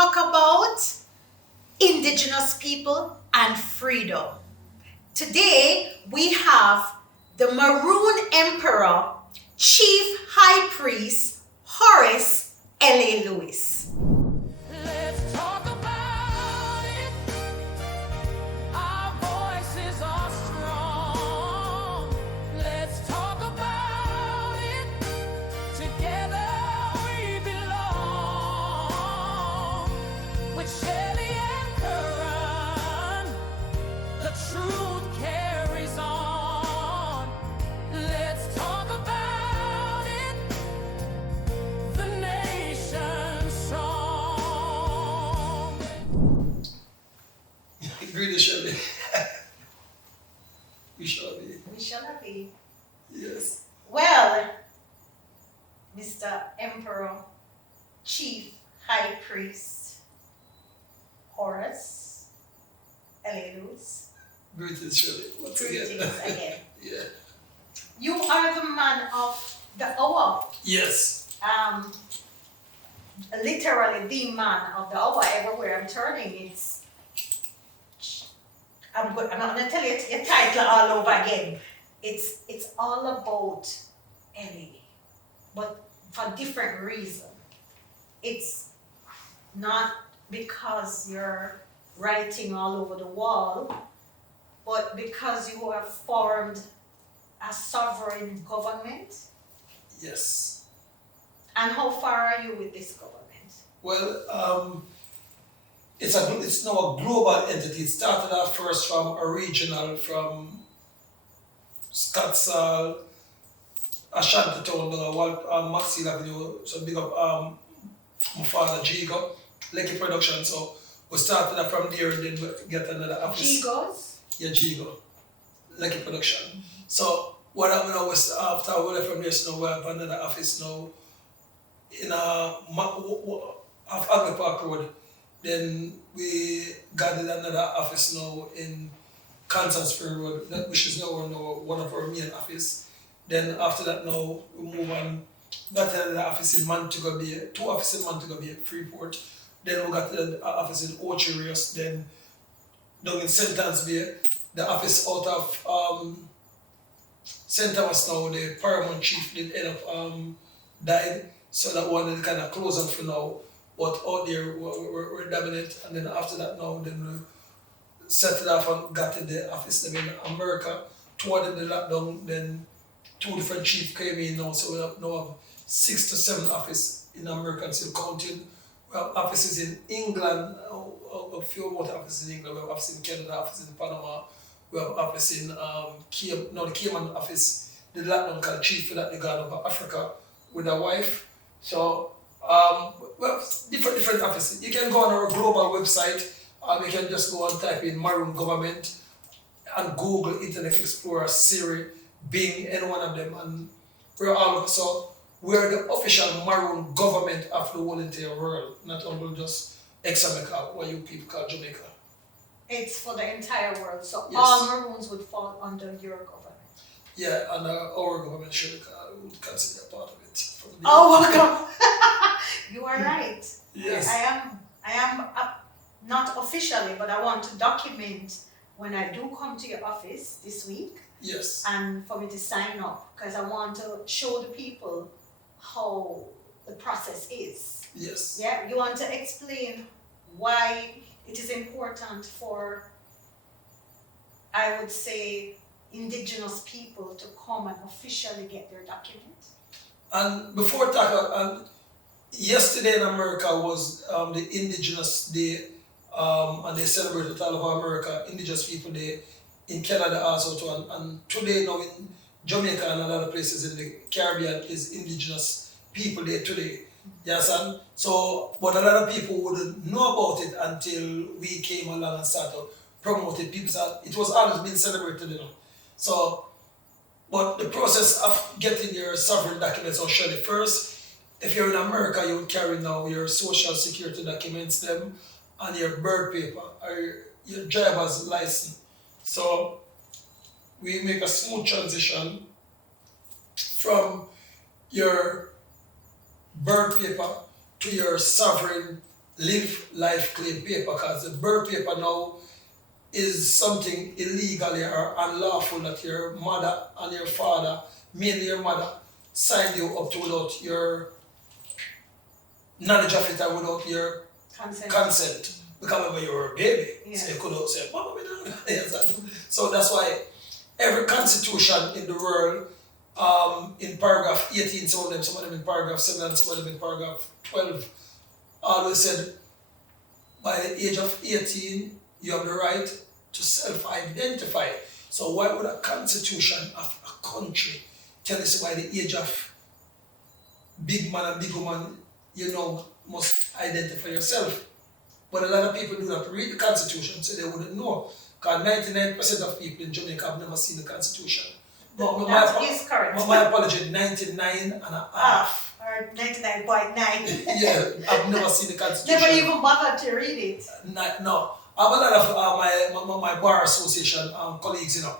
talk about indigenous people and freedom. Today we have the Maroon Emperor, Chief High Priest Horace L.A. Lewis. Let's talk about it. Our voices are strong. Let's talk about it. Together we belong. With Shelly-Ann Curran, the truth carries on. Let's talk about it. The nation's song. Greetings, Shelly. We shall be. We shall be. Yes. Well, Mr. Emperor, Chief High Priest Horace L.A. Lewis. Greetings, Shelly. Once again. Greetings again. Yeah. You are the man of the hour. Yes. Literally the man of the hour. Everywhere I'm turning, I'm not gonna tell you your title all over again. It's all about Ellie, but for different reason. It's not because you're writing all over the wall, but because you have formed a sovereign government. Yes. And how far are you with this government? Well, it's now a global entity. It started off first from a regional, from Scottsdale, Ashanti-town, Maxine Avenue. So big up my father, Jigo, Lekki Production. So we started that from there and then we get another office. Gigos? Yeah, Jigo, Lekki Production. So what happened now was after we left from there, so now we have another office now in off Agri Park Road. Then we got another office now in Kansas Spring Road, which is now one of our main office. Then after that now we move on, got another office in Montego Bay, two offices in Montego Bay, Freeport. Then we got the office in Ocho Rios, then down in St. Anne's Bay, the office out of St. Thomas now, the Paramount Chief did end up died, so that one is kind of closing for now. But out there we're dabbing it, and then after that now, then we set it off and got in the office in America. Toward the lockdown, then two different chiefs came in now, so we now have 6 to 7 offices in America and still counting. We have offices in England, a few more offices in England. We have offices in Canada, offices in Panama. We have office in the Cayman office. The lockdown called chief for that they got over Africa with a wife. So well, different offices. You can go on our global website. You can just go and type in Maroon Government and Google Internet Explorer, Siri, Bing, any one of them, and we're all of so we're the official Maroon government of the whole entire world, not only just Jamaica, what you people call Jamaica. It's for the entire world, so Yes. all Maroons would fall under your government. Yeah, and our government should would consider a part of it. From the Oh, God. You are right. Yes. I am not officially, but I want to document when I do come to your office this week Yes. and for me to sign up, because I want to show the people how the process is. Yes. Yeah, you want to explain why it is important for, I would say, indigenous people to come and officially get their document. And before talk, yesterday in America was the Indigenous Day, and they celebrated all over America, Indigenous People Day, in Canada also too, and today now in Jamaica and a lot of places in the Caribbean is Indigenous People Day today. You understand? So, but a lot of people wouldn't know about it until we came along and started promote it. People said it was always been celebrated, you know. So, but the process of getting your sovereign documents on Shelly first, if you're in America, you would carry now your social security documents, them, and your birth paper or your driver's license. So we make a smooth transition from your birth paper to your sovereign live life claim paper, because the birth paper now is something illegally or unlawful that your mother and your father, mainly your mother, signed you up to without your knowledge of it or without your consent. Because when you were a baby, Yes. so you couldn't say, Mama, we don't know. Yes. So that's why every constitution in the world, in paragraph 18, some of them in paragraph 7, and some of them in paragraph 12, always said, by the age of 18, you have the right to self-identify. So why would a constitution of a country tell us by the age of big man and big woman, you know, must identify yourself? But a lot of people do not read the constitution, so they wouldn't know. Because 99% of people in Jamaica have never seen the constitution. That is correct. My apology, 99.5. Or 99.9. Yeah, I've never seen the constitution. Never even bothered to read it. No, I have a lot of my bar association colleagues, you know,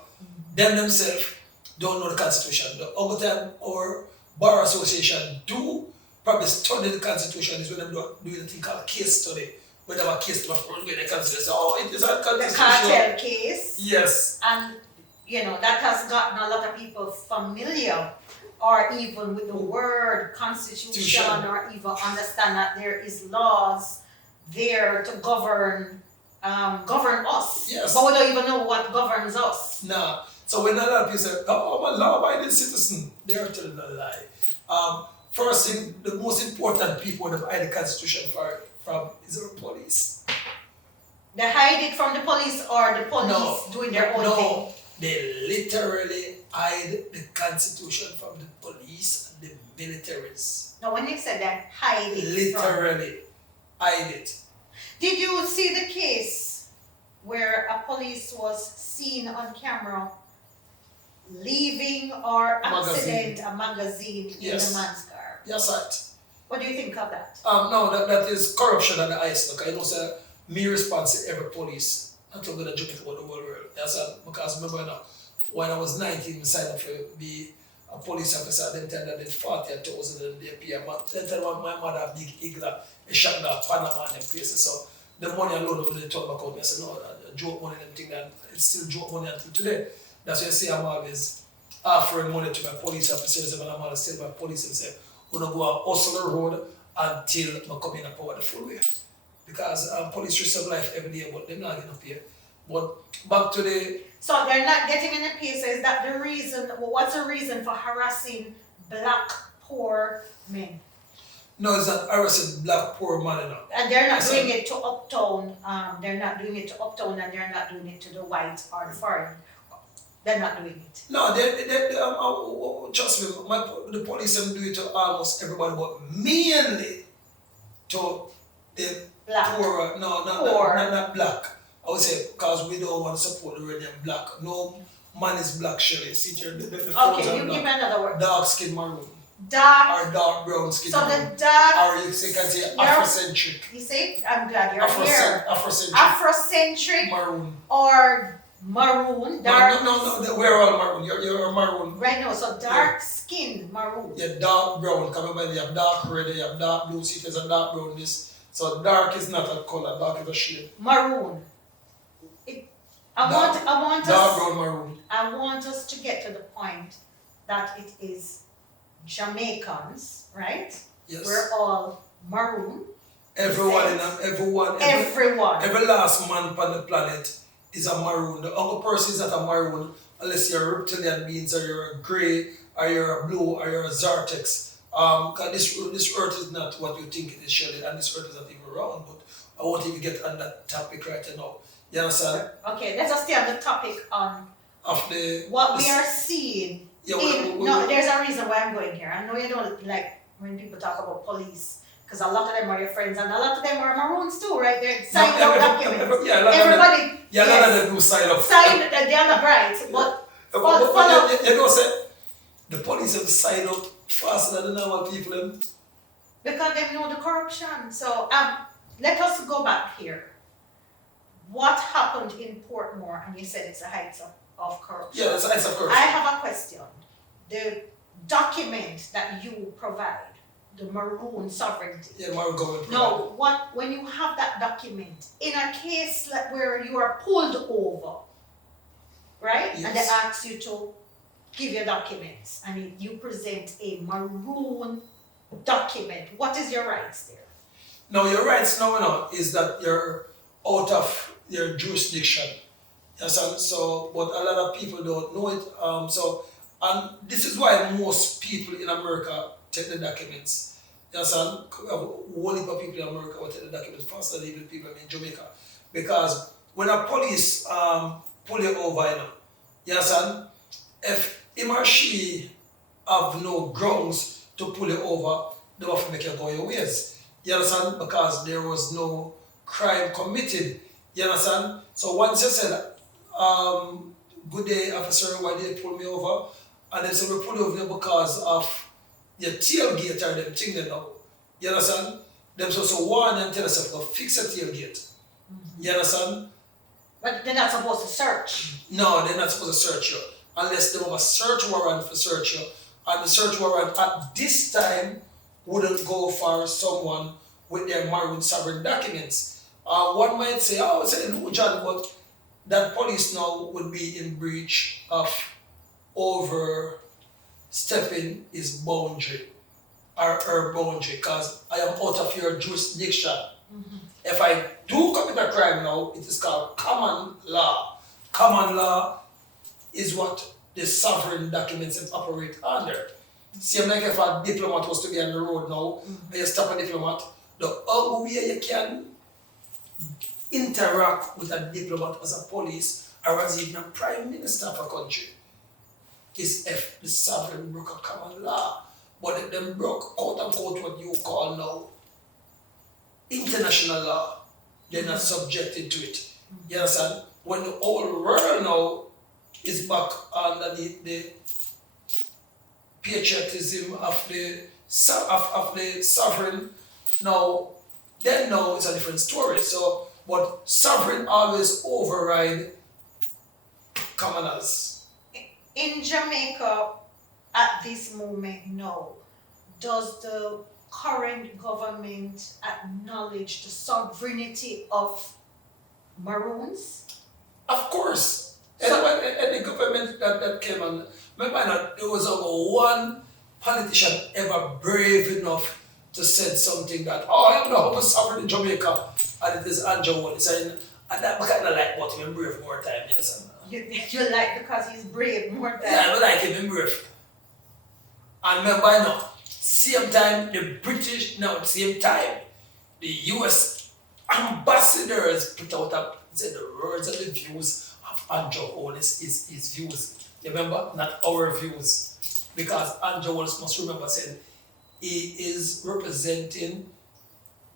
them themselves don't know the constitution. The other time our bar association do probably study the constitution is when them doing a thing called a case study. When they have a case to run with the constitution, so, oh, it is a constitution. The cartel case. Yes. And, you know, that has gotten a lot of people familiar, or even with the word constitution, or even understand that there is laws there to govern us. Yes. But we don't even know what governs us. Nah. So when a lot of people say, oh, I'm a law-abiding citizen, they're telling a lie. First thing, the most important people that hide the constitution from is our police. They hide it from the police, or the police doing their own thing? No, they literally hide the constitution from the police and the militaries. No, when you said that, hide it. Literally hide it. Did you see the case where a police was seen on camera leaving or accident a magazine in a man's car? Yes, right. What do you think of that? No, that is corruption at the highest level. I know, say, me response to every police, not only the Jamaica but the whole world. That's because remember now, when I was 19, I signed up to be a police officer. Then tell that they 40,000 and they pay. Then tell my mother a big eagle, a shot that Panama and them places. So the money alone over the talk back out. I said, no, joke money and thing that it's still joke money until today. That's why you see I'm always offering money to my police officers, and I'm always tell my police and say, we're gonna go and hustle the road until I come in and power the full way. Because police risk of life every day, but they're not getting up here. But back to the... So they're not getting in the pay, so is that the reason, what's the reason for harassing black poor men? No, it's not harassing black poor man enough. And they're not doing it to uptown, they're not doing it to uptown, and they're not doing it to the white or the foreign. They're not doing it. No, trust me, the police do it to almost everybody, but mainly to the Black. poor. No, not black. I would say because we don't want to support the red and black. No man is black, Shelly. See here, the Okay, you give me another word. dark skin maroon. Dark. Or dark brown skin So maroon. the dark. Or you can say Afrocentric. You see, I'm glad you're here. Afrocentric. Afrocentric Maroon. or maroon, dark. No, we're all maroon. You're maroon. Right now, so dark skin maroon. Yeah, dark brown. Come on, you have dark red, you have dark blue, see there's a dark brown this. So dark is not a color, dark is a shade. Maroon. I want us to get to the point that it is Jamaicans, right? Yes. We're all maroon. Every last man on the planet is a maroon. The other person is not a maroon unless you're a reptilian beings or you're a grey or you're a blue or you're a Zartex. Because this earth is not what you think it is, Shelly, and this earth is not even round, but I won't even get on that topic right now. You understand? Okay, let us stay on the topic on what we are seeing. Yeah, there's a reason why I'm going here. I know you don't like when people talk about police, because a lot of them are your friends, and a lot of them are maroons too, right? They're signed up documents. Everybody. A lot of them do sign up. They're not right, but follow. You know, say, the police have signed up faster than the normal people. Because they know the corruption. So let us go back here. What happened in Portmore? And you said it's a heights of corruption. Yeah, it's a heights of corruption. I have a question. The document that you provide, the Maroon sovereignty. Yeah, Maroon government. Now, when you have that document, in a case like where you are pulled over, right? Yes. And they ask you to give your documents, and you present a maroon document. What is your rights there? Now, your rights now is that you're out of your jurisdiction. Yes, and so, but a lot of people don't know it. And this is why most people in America take the documents. Yes, and a whole heap of people in America will take the documents faster than even people in Jamaica. Because when a police pull you over, yes, and if him or she have no grounds to pull you over, they will have to make you go your ways. You understand? Because there was no crime committed. You understand? So once you said, good day, officer, why did you pull me over? And they said, we pull you over because of your tailgate or them thing they know. You understand? Them so warn and tell us, go fix your tailgate. Mm-hmm. You understand? But they're not supposed to search. No, they're not supposed to search you. Unless they have a search warrant for search you. And the search warrant at this time wouldn't go for someone with their Maroon sovereign documents. One might say, oh, say, no, John, but that police now would be in breach of overstepping his boundary or her boundary because I am out of your jurisdiction. Mm-hmm. If I do commit a crime now, it is called common law. Common law is what the sovereign documents operate under. Same like if a diplomat was to be on the road now, and you stop a diplomat, the only way you can interact with a diplomat as a police or as even a prime minister of a country is if the sovereign broke a common law. But if them broke, quote unquote, what you call now international law, they're not subjected to it. You understand? When the whole world now is back under the patriotism of the sovereign, now it's a different story. So, but sovereign always override commoners. In Jamaica, at this moment now, does the current government acknowledge the sovereignty of Maroons? Of course. Any government that came on, remember that there was only one politician ever brave enough to say something that, I am the sovereign in Jamaica, and it is Andrew Wallace. And that kind of like what him brave more time, you know? You like because he's brave more time? Yeah, I like him brave. And remember now, same time the British, now same time, the US ambassadors put out said the words and the views of Andrew Wallace is his views. You remember? Not our views. Because Andrew Wallace must remember saying he is representing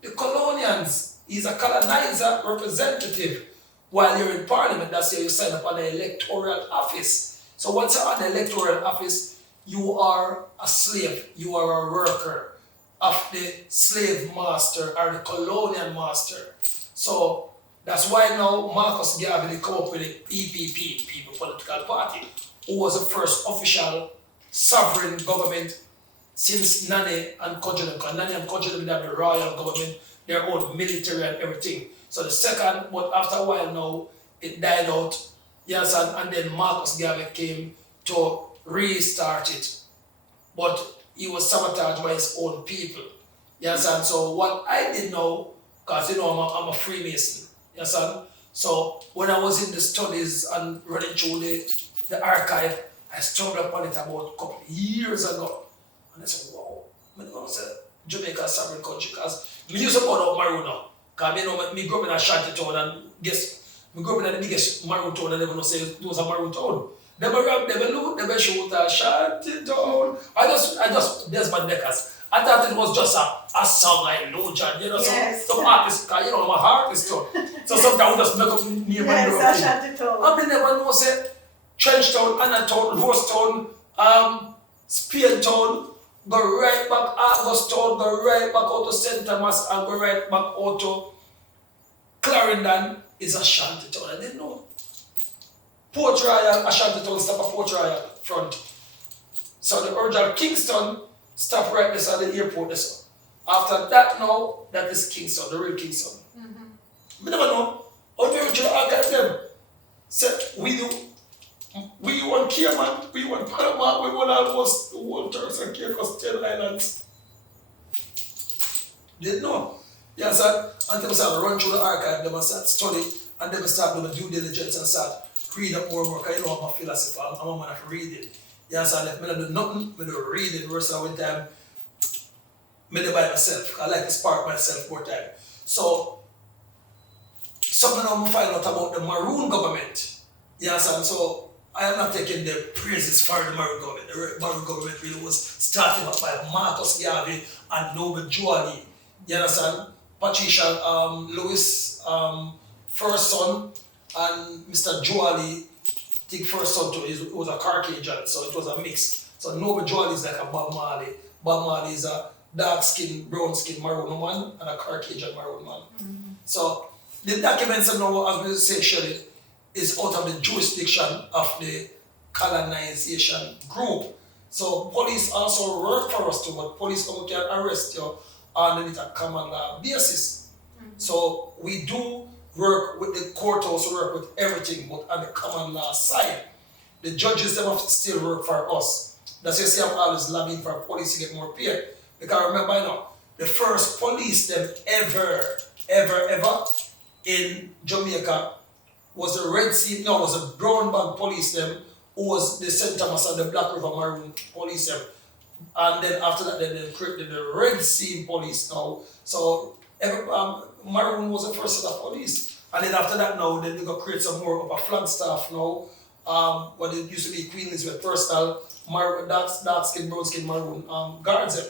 the colonials. He's a colonizer representative. While you're in parliament, that's where you sign up on the electoral office. So once you're on the electoral office, you are a slave. You are a worker of the slave master or the colonial master. So that's why now Marcus Garvey come up with the PPP, People Political Party, who was the first official sovereign government since Nani and Kodjo. Because Nani and Kodjo didn't have the royal government, their own military and everything. So the second, but after a while now, it died out. Yes, and then Marcus Garvey came to restart it. But he was sabotaged by his own people. Yes, and so what I did now, because I'm a Freemason. Yes, and so when I was in the studies and running through the archive, I stumbled upon it about a couple of years ago. And I said, wow, I'm going to say Jamaica a sovereign country because I used to go out Maroon now. Because I grew up in a shanty town and guess, I grew up in the biggest Maroon town and they don't say it was a Maroon town. They were rob, they were loot, they were shoot a shanty town. I just Desmond Deckers. I thought it was just a song I know, John. You know, yes. some artists, you know, my heart is too. So sometimes we just make up name and yes, a shanty town. I mean, never know, say, Trench Town, Anna Town, Rose Town, Spear Town, go right back August Town, go right back out to St. Thomas, and go right back out to Clarendon is a shanty town. I didn't know. Port Royal, a shanty town, stop at Port Royal front. So the original Kingston Stop right this at the airport this. After that now, that is Kingston, the real Kingston. I never know. How do you archive them? Say, we want Cameraman, we want Panama, we want almost the whole Turks and Caicos 10 islands. They know. Yes, until we start run through the archive, they must start study and then we start doing due diligence and start read up more and more. Because you know I'm a philosopher, I'm a man of reading. Yes, and if I don't do nothing, I do reading versus one time, I do by myself. I like to spark myself more time. So, something I'm find out about the Maroon government. Yes, and so I am not taking the praises for the Maroon government. The Maroon government really was started up by Marcus Garvey and Noble Joali. You understand? Patricia Lewis, first son, and Mr. Joali, think first son too, it was a Caucasian, so it was a mix. So Noble Joali is like a Bob Marley. Bob Marley is a dark skin, brown skin Maroon man and a Caucasian Maroon man. So the documents now, as we say, Shelly, is out of the jurisdiction of the colonization group. So police also work for us too, but police only can arrest you underneath a common law basis. So we do work with the courthouse, we work with everything, but on the common law side. The judges them have to still work for us. That's why you see I'm always lobbying for police to get more pay. Because remember now, the first police them ever in Jamaica was the was a brown bag police them, who was the St. Thomas and the Black River Maroon police them. And then after that, then they created the Red Sea police now. So Maroon was the first set of police. And then after that now, then they got create some more of a Flagstaff now. What it used to be Queen Elizabeth personal, dark skin, brown skin Maroon guards them.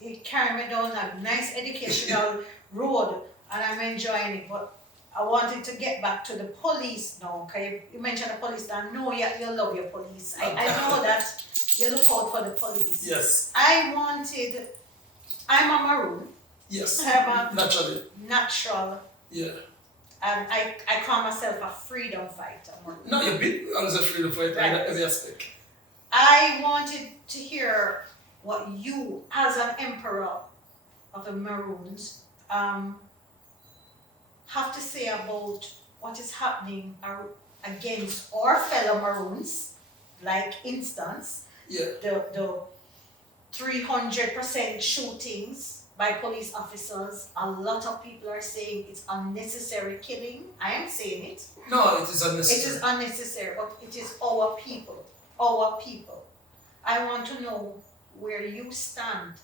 It carried me down a nice educational road and I'm enjoying it. But I wanted to get back to the police now. Okay, you mentioned the police. I know you love your police. I know that you look out for the police. Yes. I'm a Maroon. Yes. I'm a naturally. Natural. Yeah. And I call myself a freedom fighter. No, you've been always a freedom fighter in every aspect. I wanted to hear what you, as an emperor of the Maroons, have to say about what is happening against our fellow Maroons, like instance, the 300% shootings by police officers. A lot of people are saying it's unnecessary killing. I am saying it. No, it is unnecessary. It is unnecessary, but it is our people. Our people. I want to know where you stand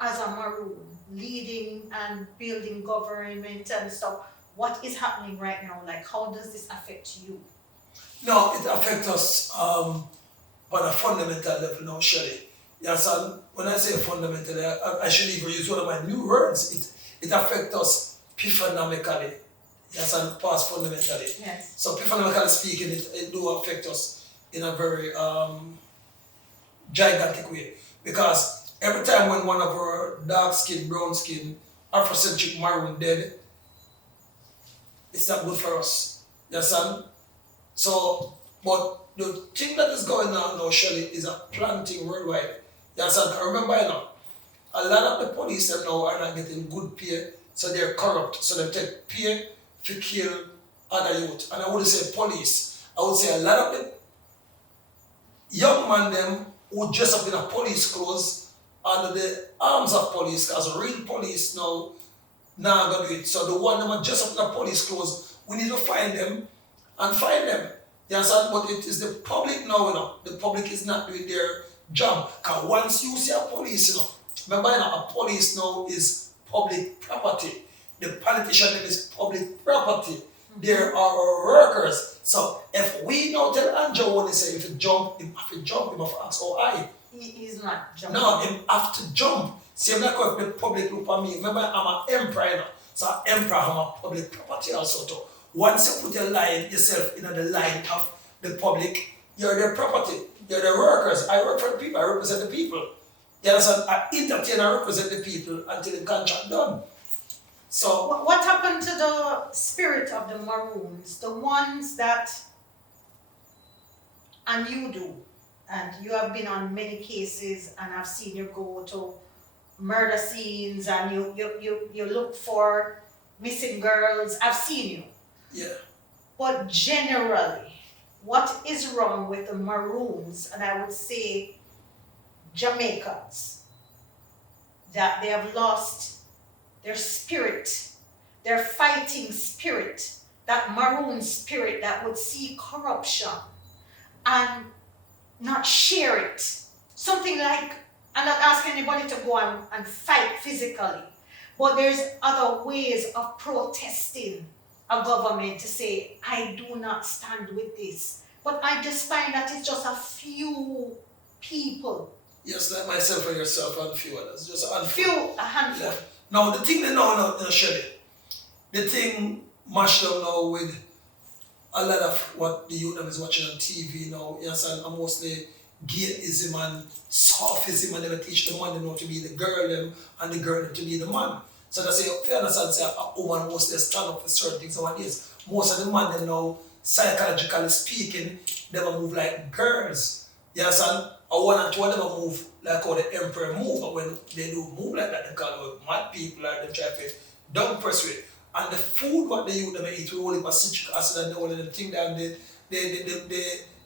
as a Maroon, leading and building government and stuff. What is happening right now? Like, how does this affect you? No, it affects us on a fundamental level now, Shelly. Yes, and when I say fundamentally, I should even use one of my new words. It affects us epiphenomically. Yes, and past fundamentally. Yes. So epiphenomically speaking, it do affect us in a very gigantic way. Because every time when one of our dark skin, brown skin, Afrocentric Maroon dead, it's not good for us. You understand? So, but the thing that is going on now, Shelly, is a planting worldwide. You understand? Remember, a lot of the police them now are not getting good pay, so they're corrupt. So they take pay to kill other youth. And I wouldn't say police. I would say a lot of the young man them who dress up in a police clothes under the arms of police, because real police now gonna do it. So the one that dress up in a police clothes, we need to find them and find them. You understand? But it is the public now, The public is not doing their job. Because once you see a police, remember, a police now is public property. The politician is public property. There are our workers. So if we now tell Andrew when they say if you jump, him have to jump, him have to ask how high. He is not jumping. No, him have to jump. See, I'm not going to the public look at me. Remember, I'm an emperor, So an emperor, I'm a public property also too. Once you put yourself in the line of the public, you're their property. You're the workers. I work for the people. I represent the people. You understand? I entertain and represent the people until the contract done. So what happened to the spirit of the Maroons? The ones that, and you do, and you have been on many cases, and I've seen you go to murder scenes, and you look for missing girls. I've seen you. Yeah. But generally, what is wrong with the Maroons, and I would say Jamaicans, that they have lost their spirit, their fighting spirit, that Maroon spirit that would see corruption and not share it. Something like, I'm not asking anybody to go and fight physically, but there's other ways of protesting a government to say, I do not stand with this. But I just find that it's just a few people. Yes, like myself and yourself and a few others. Just a handful. Yeah. Now, the thing they know now, Shelly, the thing mashed up now with a lot of what the youth is watching on TV now, yes, and mostly gayism and sofism, and they teach the man they know to be the girl them and the girl them to be the man. So they say, if you understand, say a woman mostly stand up for certain things nowadays. Most of the men they know, psychologically speaking, they will move like girls. Yes, and one and two of them move like how the emperor move, and when they do move like that, they call them mad people, like they try to don't persuade. And the food what they use them eat, we only have citric acid and all of them thing that the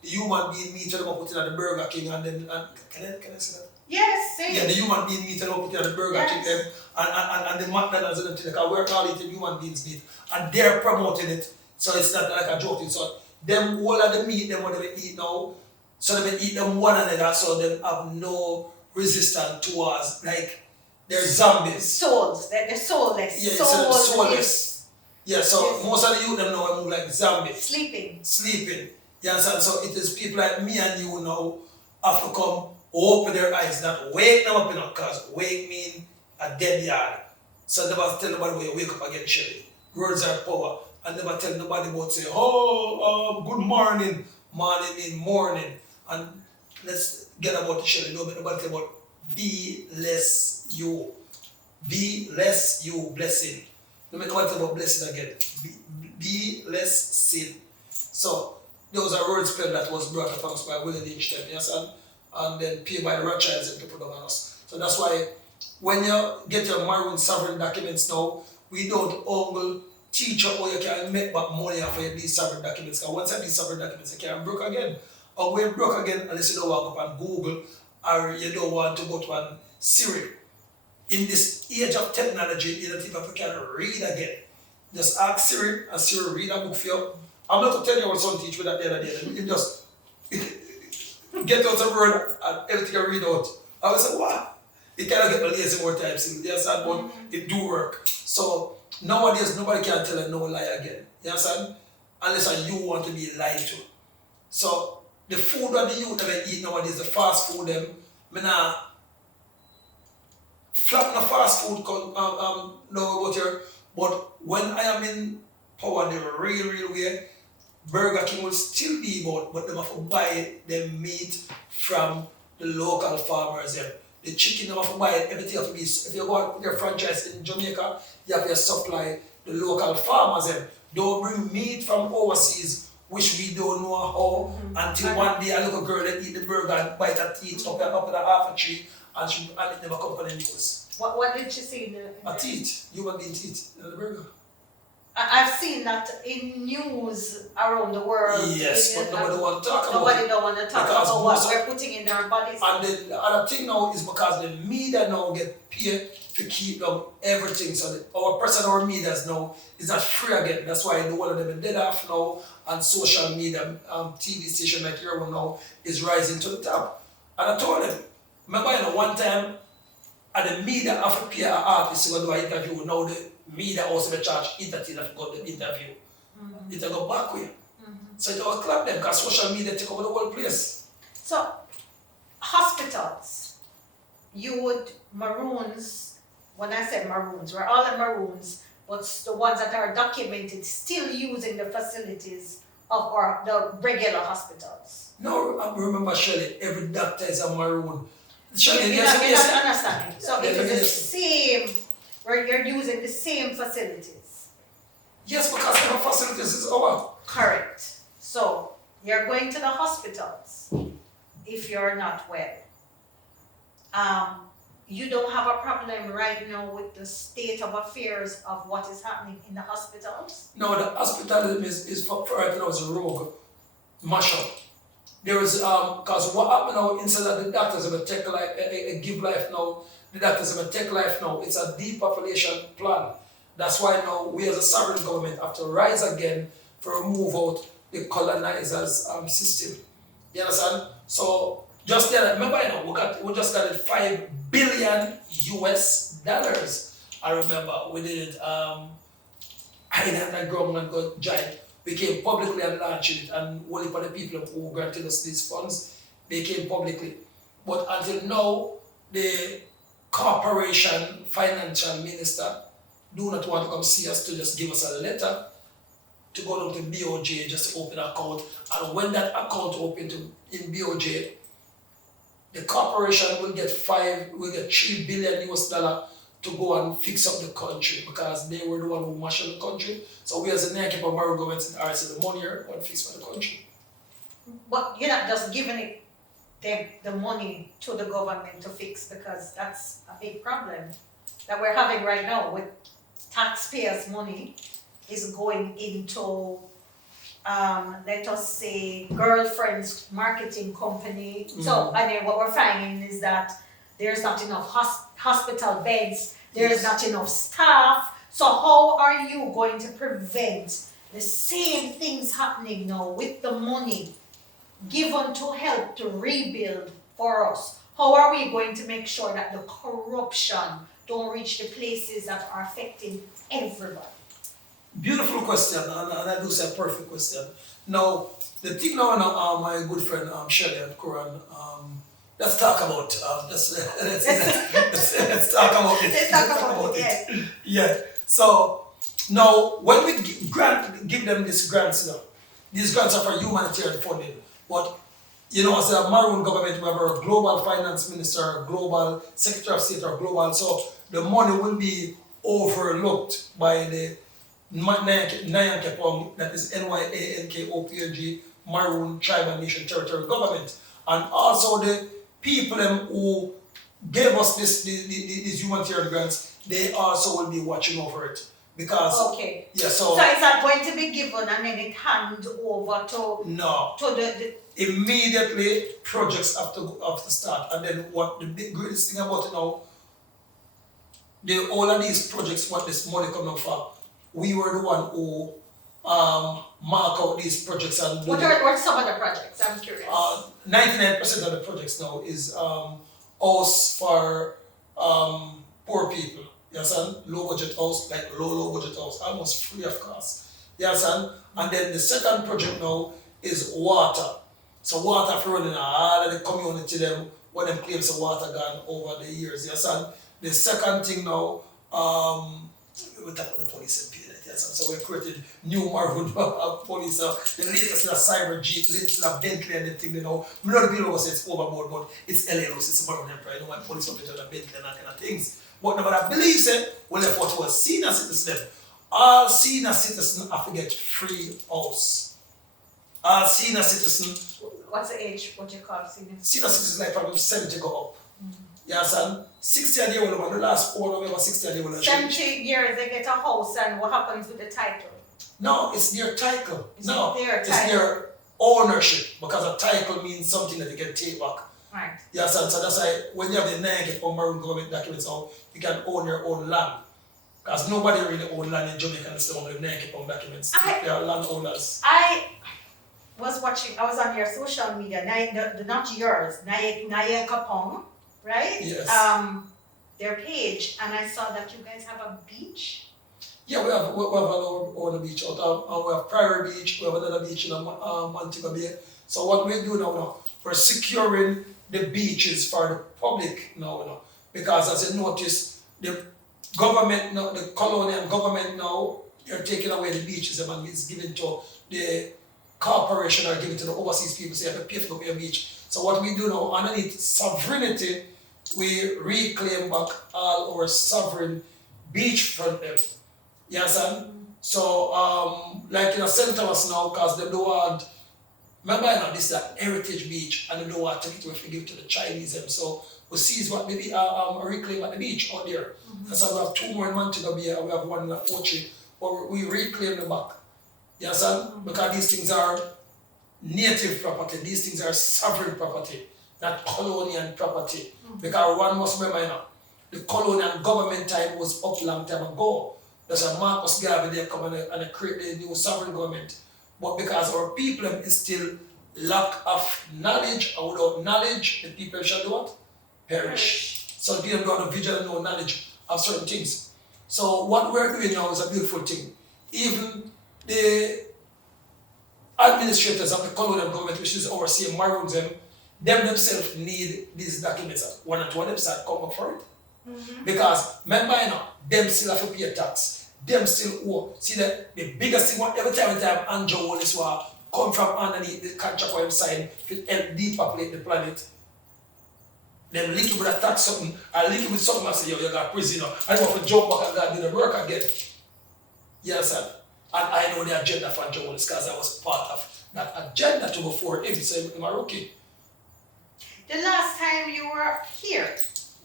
human being meat and them put in at the Burger King, and then can I say that? Yes, say yeah, the human being meat and them put in at the Burger King them, and the McDonald's and them thing, because we're all eating human beings meat, and they're promoting it, so it's not like a joke. So them all of the meat them what they eat now, so they eat them one another, so they have no resistance towards, like, they're zombies. Souls, they're soulless. Yeah, soulless. Yeah, so yes. Most of the youth them now move like zombies. Sleeping. You understand? So it is people like me and you now have to come open their eyes, not wake them up, because wake mean a dead yard. So never tell nobody when you wake up again, Shelly. Words are power. And never tell nobody about say, good morning. Morning mean morning. And let's get about the Shelly. Nobody tell about be less you. Be less you, blessing. No matter what about blessing again. Be less sin. So those are words spelled that was brought upon us by Willie Lynch, yes, and then paid by the Rothschilds and to put on us. So that's why when you get your Maroon sovereign documents now, we don't only teach you how you can make back money for these sovereign documents. Because once you have these sovereign documents, you can't broke again. Or when broke again, unless you don't want to go on Google or you don't want to go to an Siri. In this age of technology, you don't even can read again. Just ask Siri and Siri read a book for you. I'm not going to tell you what son teach with that the other day. You just get out a word and everything you read out. I was like, what? It cannot get lazy more times. You understand? But it do work. So nowadays, nobody can tell a no lie again. You understand? Unless you want to be lied to. So the food that the youth that eat nowadays, the fast food, them, flap no fast food no about here. But when I am in power the real way, Burger King will still be about, but they have to buy the meat from the local farmers there. The chicken, they have to buy it, everything have to be, if you go out with your franchise in Jamaica, you have to supply the local farmers there. Don't bring meat from overseas, which we don't know how, until one day a little girl that eat the burger and bite her teeth up in the half a tree, and it never come on the news. What did you see in the a teeth, human being teeth in the burger. I've seen that in news around the world. Yes, but nobody want to talk about it. Nobody don't want to talk about what we're putting in their bodies. And then the other thing now is because the media now get paid to keep them everything. So our personal media now is not free again. That's why the one of them is dead off now, and social media, TV station like your one now is rising to the top. And I told them, remember one time, and the media have to pay an artist to do an interview. Now the media also charge entertainer to go to the interview. It will go back way. So it will clap them because social media take over the whole place. So, hospitals, Maroons, when I said Maroons, we're all in Maroons, but the ones that are documented still using the facilities of the regular hospitals. No, I remember Shelly, every doctor is a Maroon. Shelly, you're not understanding. So it is the same, where you're using the same facilities. Yes, because our facilities is our. Correct. So you're going to the hospitals. if you're not well. You don't have a problem right now with the state of affairs of what is happening in the hospitals? No, the hospitalism is for right now is a rogue mashup. There is because what happened now instead of the doctors gonna take life, give life now, the doctors gonna take life now. It's a depopulation plan. That's why now we as a sovereign government have to rise again for remove out the colonizers system. You understand? So just there, remember we just got it $5 billion US dollars. I remember we did it I didn't have government got giant. We came publicly and launched it, and only for the people who granted us these funds, they came publicly. But until now, the corporation financial minister do not want to come see us to just give us a letter to go down to BOJ just to open an account. And when that account opened in BOJ, the corporation will get $3 billion US dollar to go and fix up the country because they were the one who mashed up the country. So we as the Nyan-Ko-Pong Maroon government in RC the money here want to fix for the country. But you're not just giving the money to the government to fix, because that's a big problem that we're having right now with taxpayers' money is going into, let us say, girlfriend's marketing company. So, I mean, what we're finding is that there's not enough hospital beds, there's not enough staff. So how are you going to prevent the same things happening now with the money given to help to rebuild for us? How are we going to make sure that the corruption don't reach the places that are affecting everybody? Beautiful question, and I do say a perfect question. Now, the thing now, my good friend Shelly-Ann Curran, let's talk about let's talk about it. Let's talk about it. Yeah. So now, when we give them these grants, these grants are for humanitarian funding. But as a Maroon government, we have a global finance minister, a global secretary of state, or global. So the money will be overlooked by the Nyan-Ko-Pong, that is Nyan-Ko-Pong Maroon Tribal Nation Territory Government, and also the people who gave us these humanitarian grants, they also will be watching over it. Because so is that going to be given and then it hand over to the immediately projects have to start, and then what the big greatest thing about it now, all of these projects, what this money coming from, we were the one who mark out these projects and what are some of the projects? I'm curious. 99% of the projects now is house for poor people. You understand? Low budget house, like low budget house, almost free of cost. You understand? And then the second project now is water. So water for running all of the community them when them claims the water gone over the years. You understand? The second thing now, we talk about the police and so we created new Maroon police, the latest in a cyber jeep, latest in a Bentley and the thing, We know the people who say it's overboard, but it's LLOs, it's a Maroon Emperor, my police will be a Bentley and that kind of things. But nobody believes it, well, therefore, to a senior citizen, all senior citizens have to get free house. All senior citizens. What's the age? What do you call senior? Senior citizens like probably 70 go up. You understand? 60 a day will the last 4 over 60 a day will 70 years they get a house, and what happens with the title? No, it's their title. It's their ownership, because a title means something that you can take back. Right. You understand? So that's why when you have the Nyan-Ko-Pong Maroon government documents out, you can own your own land. Because nobody really owns land in Jamaica and still own the Nyan-Ko-Pong documents. They are landowners. I was on your social media, not yours, Nyan-Ko-Pong, right? Yes. Their page, and I saw that you guys have a beach. Yeah, we have our own beach out, and we have Prairie Beach, we have another beach in Montego Bay. So what we do now, we're securing the beaches for the public now, because as you notice, the government now, the colonial government now, they're taking away the beaches and it's given to the corporation or given to the overseas people, so you have to pay for your beach. So what we do now, underneath sovereignty, we reclaim back all our sovereign beachfront them. You understand? So, like St. Thomas now, because they don't want Remember, you know, this is a heritage beach, and they don't want to take it away to give it to the Chinese. Them. So we see what maybe reclaim at the beach out there. And so we have 2 more in Montego Bay, and we have 1 in Ochi, but we reclaim the back. You understand? Because these things are native property, these things are sovereign property, not colonial property. Because one must remember, you know, the colonial government time was up long time ago. That's why Marcus Garvey they come and create the new sovereign government. But because our people is still lack of knowledge, and without knowledge, the people shall do what? Perish. So they don't have the vision and no knowledge of certain things. So what we're doing now is a beautiful thing. Even the administrators of the colonial government, which is overseeing Maroons, them themselves need these documents. One and two of them start come up for it. Because remember, you know, them still have to pay a tax. Them still owe. See the biggest thing every time Andrew Wallace will come from underneath the contract for him sign to help depopulate the planet. Them link it with a tax something, or link it with something and say, yo, you got prisoner. I want to jump back and go do the work again. You understand? And I know the agenda for Andrew Wallace because I was part of that agenda to before him, so I'm a rookie. The last time you were here,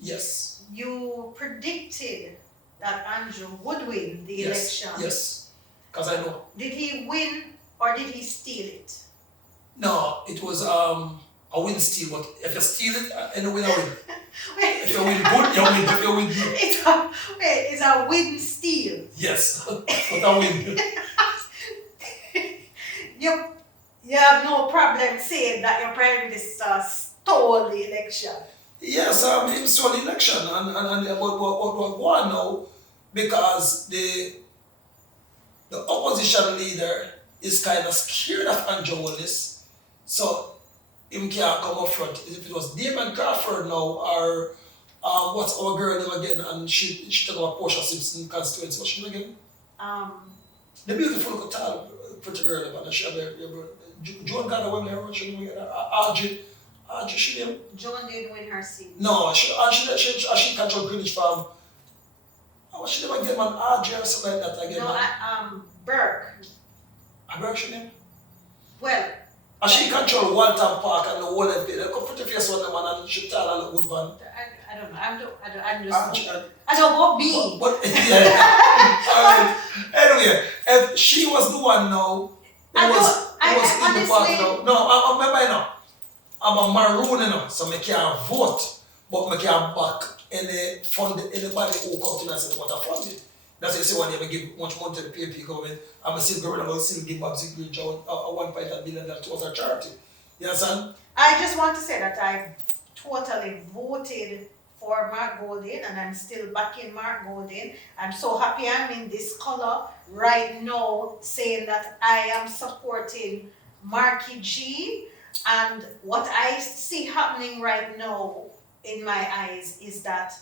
Yes. you predicted that Andrew would win the election. Yes, because I know. Did he win or did he steal it? No, it was a win steal, but if you steal it, I win, I win. If you win good, you win. If you win good. It's a win steal. Yes, but I win. You have no problem saying that your prime minister stole the election. Yes, he stole the election, and what won now, because the opposition leader is kind of scared of Andrew Wallace, so him can't come up front. If it was Damon Crawford now, or what's our girl name again, and she took over Portia Simpson constituency, what's she name again? The beautiful little tall, pretty girl, and she had Joan got a woman, Audrey, she name? Joan didn't win her seat. No, she control Greenwich Farm. She never get man Audrey or something like that again. No, Burke. Burke she name? Well. And she control Walton Park and the whole of it. They come pretty face on the man and she tell and look good man. I don't know. I don't want me. But yeah. Anyway, if she was the one now who was in the party now. No, I remember now. I'm a Maroon now, so I can't vote, but I can't back anybody who come to me and say they want to fund it. That's why you say when they give much money to the PAP government, I'm still going to still give Babsy Green a $1.5 billion towards a charity. You understand? I just want to say that I totally voted for Mark Golding and I'm still backing Mark Golding. I'm so happy I'm in this color right now saying that I am supporting Marky G. And what I see happening right now in my eyes is that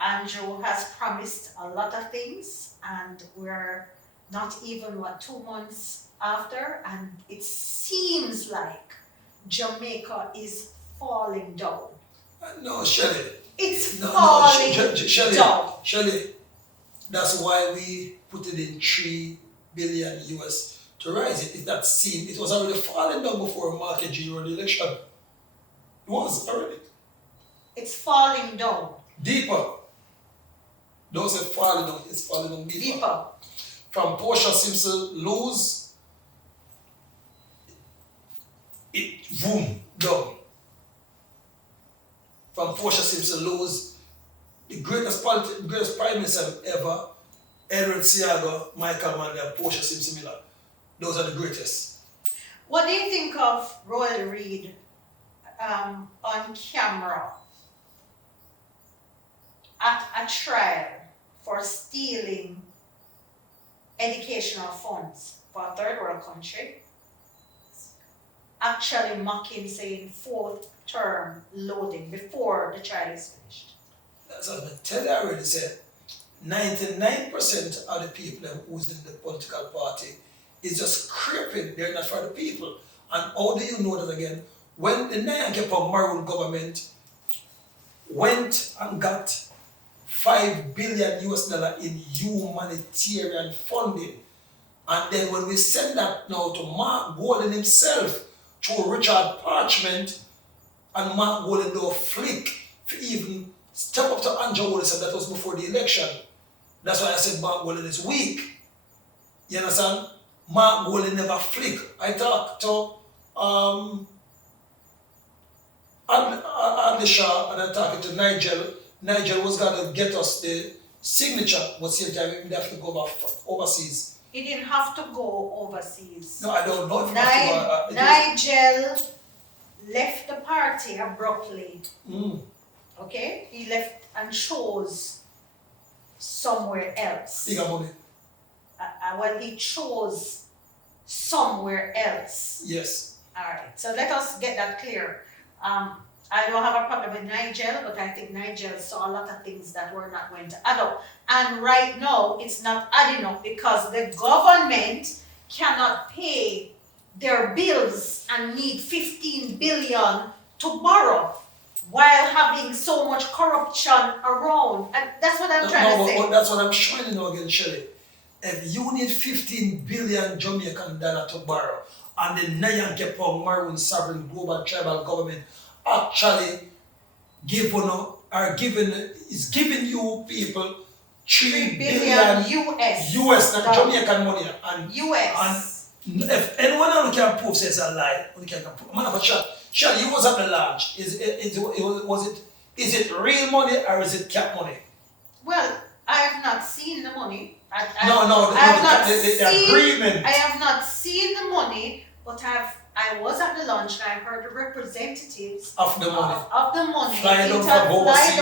Andrew has promised a lot of things and we're not even 2 months after, and it seems like Jamaica is falling down. No, Shelly. It's falling down. Shelly, that's why we put it in $3 billion US to rise it. It was already falling down before Market G won the election. It was already. It's falling down. Deeper. Don't say falling down, it's falling down deeper. Deeper. From Portia Simpson lose, it boom down. From Portia Simpson lose, the greatest prime minister ever, Edward Seago, Michael Manley, and Portia Simpson Miller. Those are the greatest. What do you think of Roy Reid on camera at a trial for stealing educational funds for a third world country? Actually mocking, saying 4th term loading before the trial is finished. That's what I tell you already said. 99% of the people who's in the political party is just creeping, they're not for the people. And how do you know that again? When the Nyan-Ko-Pong Maroon government went and got $5 billion US in humanitarian funding And then when we send that now to Mark Golden himself through Richard Parchment, and Mark Golden do a flick to even step up to Andrew Wallace, and that was before the election. That's why I said Mark Golden is weak. You understand? Mark Golden never flick. I talked to Alisha and I talked to Nigel. Nigel was going to get us the signature, but same time we have to go overseas. He didn't have to go overseas. No, I don't know if he has to go. Nigel left the party abruptly. Mm. Okay? He left and chose somewhere else. Bigger money. Well, he chose somewhere else. Yes. Alright, so let us get that clear. I don't have a problem with Nigel, but I think Nigel saw a lot of things that were not going to add up. And right now, it's not adding up because the government cannot pay their bills and need 15 billion to borrow while having so much corruption around. And that's what I'm trying to say. But that's what I'm showing you again, Shelly. If you need 15 billion Jamaican dollar to borrow, and the Nyan-Ko-Pong Maroon Sovereign Global Tribal Government actually is giving you people 3 billion US, not Jamaican money. And US. And if anyone else can prove says a lie, man of a shot. Shelly, you was at the launch. Is it real money or is it cap money? Well, I have not seen the money. The agreement. I have not seen the money, but I was at the lunch and I heard the representatives of the money. Of the money. Fly down from overseas.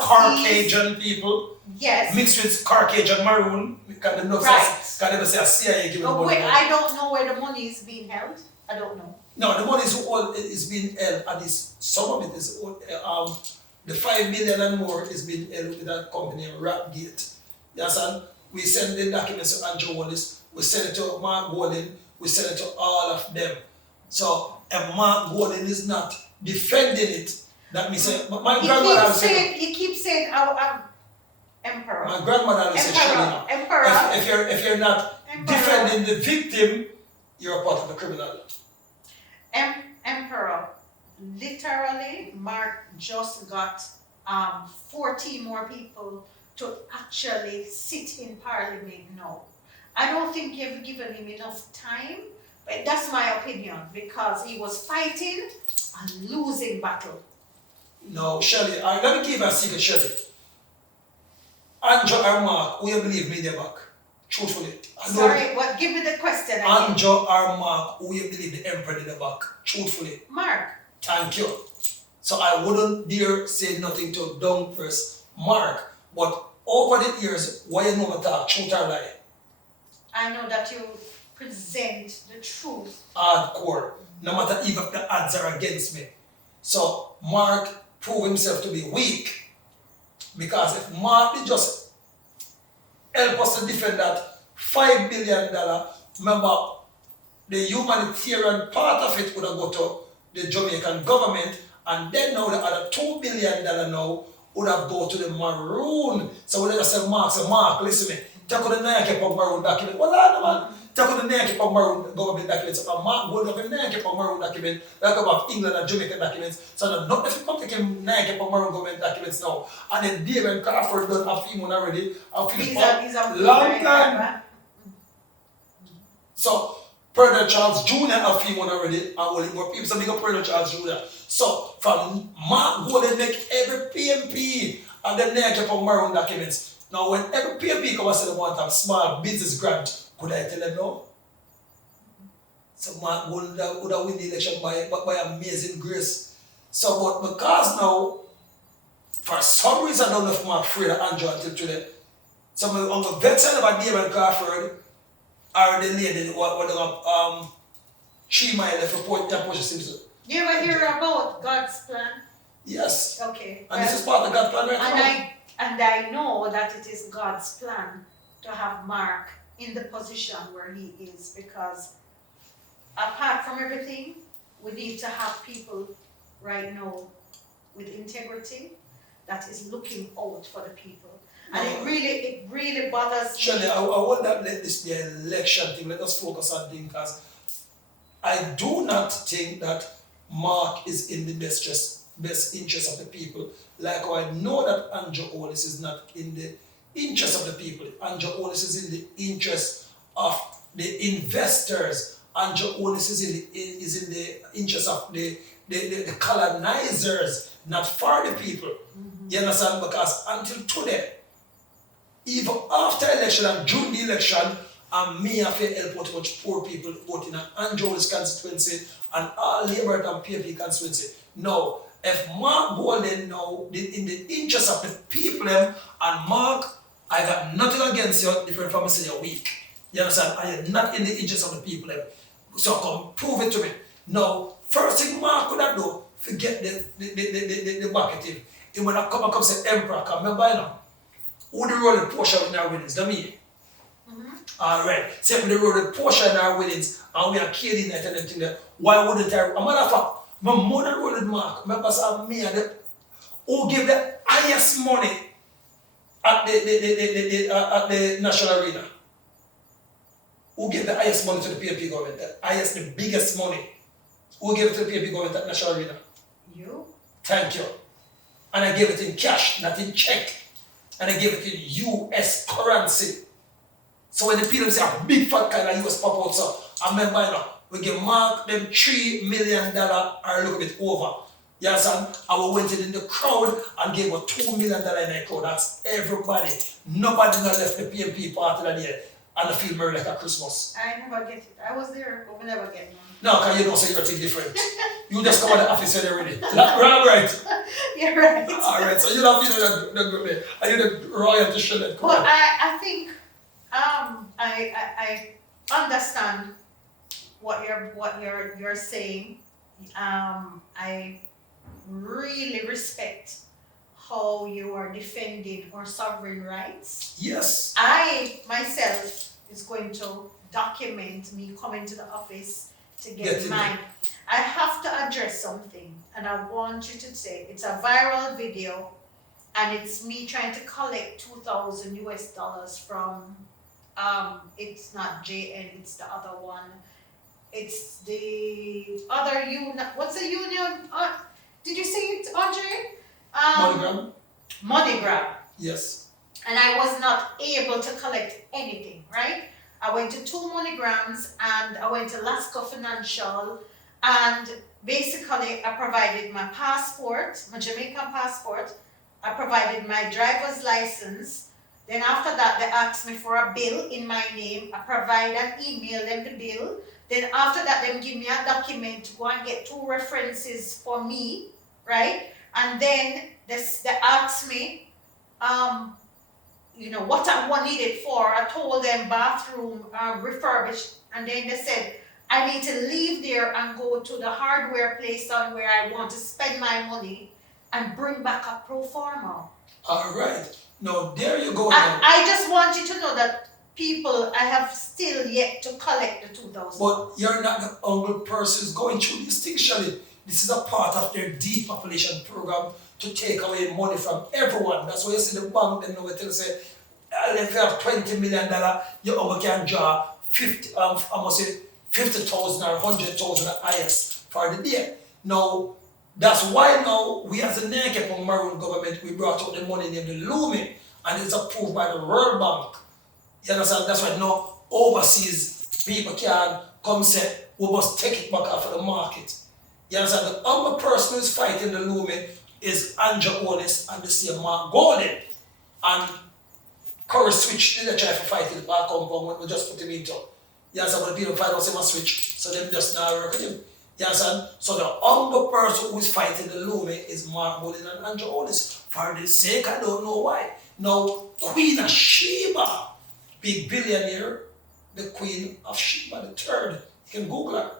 Caucasian people. Yes. Mixed with Caucasian Maroon. Can never say a CIA giving money. Wait, I don't know where the money is being held. I don't know. No, the money is being held, and some of it is the 5 million and more is being held with that company Rapgate. You understand? We send the documents to Andrew Wallace, we send it to Mark Golden, we send it to all of them. So if Mark Golden is not defending it, that means my grandmother you keep saying Emperor. My grandmother always said, Emperor. If you're not defending the victim, you're a part of the criminal. Emperor. Literally, Mark just got 14 more people to actually sit in Parliament now. I don't think you've given him enough time, but that's my opinion, because he was fighting a losing battle. No, Shelly, let me give you a secret, Shelly. Andrew or Mark, who you believe me there back? Truthfully. Sorry, what? Give me the question again. Andrew or Mark, who you believe the emperor did the back? Truthfully. Mark. Thank you. So I wouldn't dare say nothing to downpress Mark, but over the years, why you know me talk truth or lie? I know that you present the truth. Hardcore. No matter even if the odds are against me. So Mark proved himself to be weak. Because if Mark did just help us to defend that $5 billion, remember the humanitarian part of it would have go to the Jamaican government, and then now the other $2 billion now would have go to the Maroon. So when they say Mark, listen me, take on the Nyan-Ko-Pong Maroon document. Well, man, take on the Nyan-Ko-Pong Maroon government documents. And Mark go to the Nyan-Ko-Pong Maroon document, like about England and Jamaican documents. So now, not if you come take Nyan-Ko-Pong Maroon government documents now, and then David Crawford done a few months already, He's a long time. So, President Charles Jr. a few months already, and only more people, so big up President Charles Jr. So, from Mark go they make every PMP and the Nyan-Ko-Pong Maroon documents. Now, when every PMP come and say they want a small business grant, could I tell them no? So, Mark would have win the election by amazing grace. So, but because now, for some reason, I don't know if Mark afraid of Andrew until today. So, on the veteran about David Crawford, or the lady, what they 3 mile left report, Portia Simpson. You ever hear about God's plan? Yes. Okay. And this is part of God's plan right now. And I know that it is God's plan to have Mark in the position where he is, because apart from everything, we need to have people right now with integrity that is looking out for the people. And No. it really bothers me. Shelly, I want that let this be an election thing. Let us focus on things because I do not think that Mark is in the best interest of the people. Like how I know that Andrew Olis is not in the interest of the people. Andrew Olis is in the interest of the investors. Andrew Olis is in the interest of the colonizers, not for the people. You understand? Because until today, even after election and during the election, and me have to help out much poor people voting in Andrew's constituency and all Labour and PAP constituency. Now, if Mark Golden now in the interest of the people and Mark, I got nothing against you, different from say you're weak. You understand? I am not in the interest of the people. So come prove it to me. Now, first thing Mark could have do, forget the marketing. He when I come say Emperor, come remember you know. Who the roll the portion in our weddings? That me. Alright. Say we the roll the portion in our weddings and we are killing it and everything there. Why wouldn't I? A matter of fact, my mother rolled Mark. Remember say me and the who gave the highest money at the national arena. Who gave the highest money to the PAP government? The biggest money. Who gave it to the PAP government at national arena? You? Thank you. And I gave it in cash, not in check. And I gave it in US currency. So when the people say a big fat kind of US pop out, so I remember you know, we give Mark them $3 million or a little bit over. You understand? And we went in the crowd and gave a $2 million in the crowd. That's everybody. Nobody not left the PMP part of the day and the feel merry like a Christmas. I never get it. I was there, but we never get one. No, because you don't say you're different. You just come out the office when you're ready. Right? You're right. Alright, so you don't feel the good day. Are you the royalty shredded? Well, I think I understand what you're saying. I really respect how you are defending our sovereign rights. Yes. I myself is going to document me coming to the office to get mine. I have to address something, and I want you to say it's a viral video, and it's me trying to collect $2,000 from. It's not JN, it's the other one. It's the other union. What's the union? Did you say it, Andre? MoneyGram? MoneyGram. Yes. And I was not able to collect anything, right? I went to 2 MoneyGrams and I went to Lasco Financial, and basically I provided my passport, my Jamaican passport. I provided my driver's license. Then after that, they asked me for a bill in my name. I provide and email them the bill. Then after that, they give me a document to go and get 2 references for me, right? And then they asked me, what I needed it for. I told them bathroom refurbished, and then they said I need to leave there and go to the hardware place on where I want to spend my money and bring back a pro forma. All right. Now there you go. I just want you to know that people, I have still yet to collect the 2,000. But you're not the only person going through this thing, Shelly. This is a part of their depopulation program to take away money from everyone. That's why you see the bank then now tell say, if you have $20 million, you only can draw 50,000 or 100,000 at highest for the day. Now, that's why now we as the Nyan-Ko-Pong Maroon government, we brought out the money named the Lumi, and it's approved by the World Bank. You understand? That's why now overseas people can come say, we must take it back off of the market. You understand? The only person who is fighting the Lumi is Andrew Olis and the same Mark Golden. And Curry switch, they try to fight it back compound when we just put him into. You understand? But the people find out they must switch, so them just now work with him. You understand? So the only person who is fighting the Lumi is Mark Golden and Andrew Olis. For the sake, I don't know why. Now, Queen of Sheba, big billionaire, the Queen of Sheba the third. You can Google her.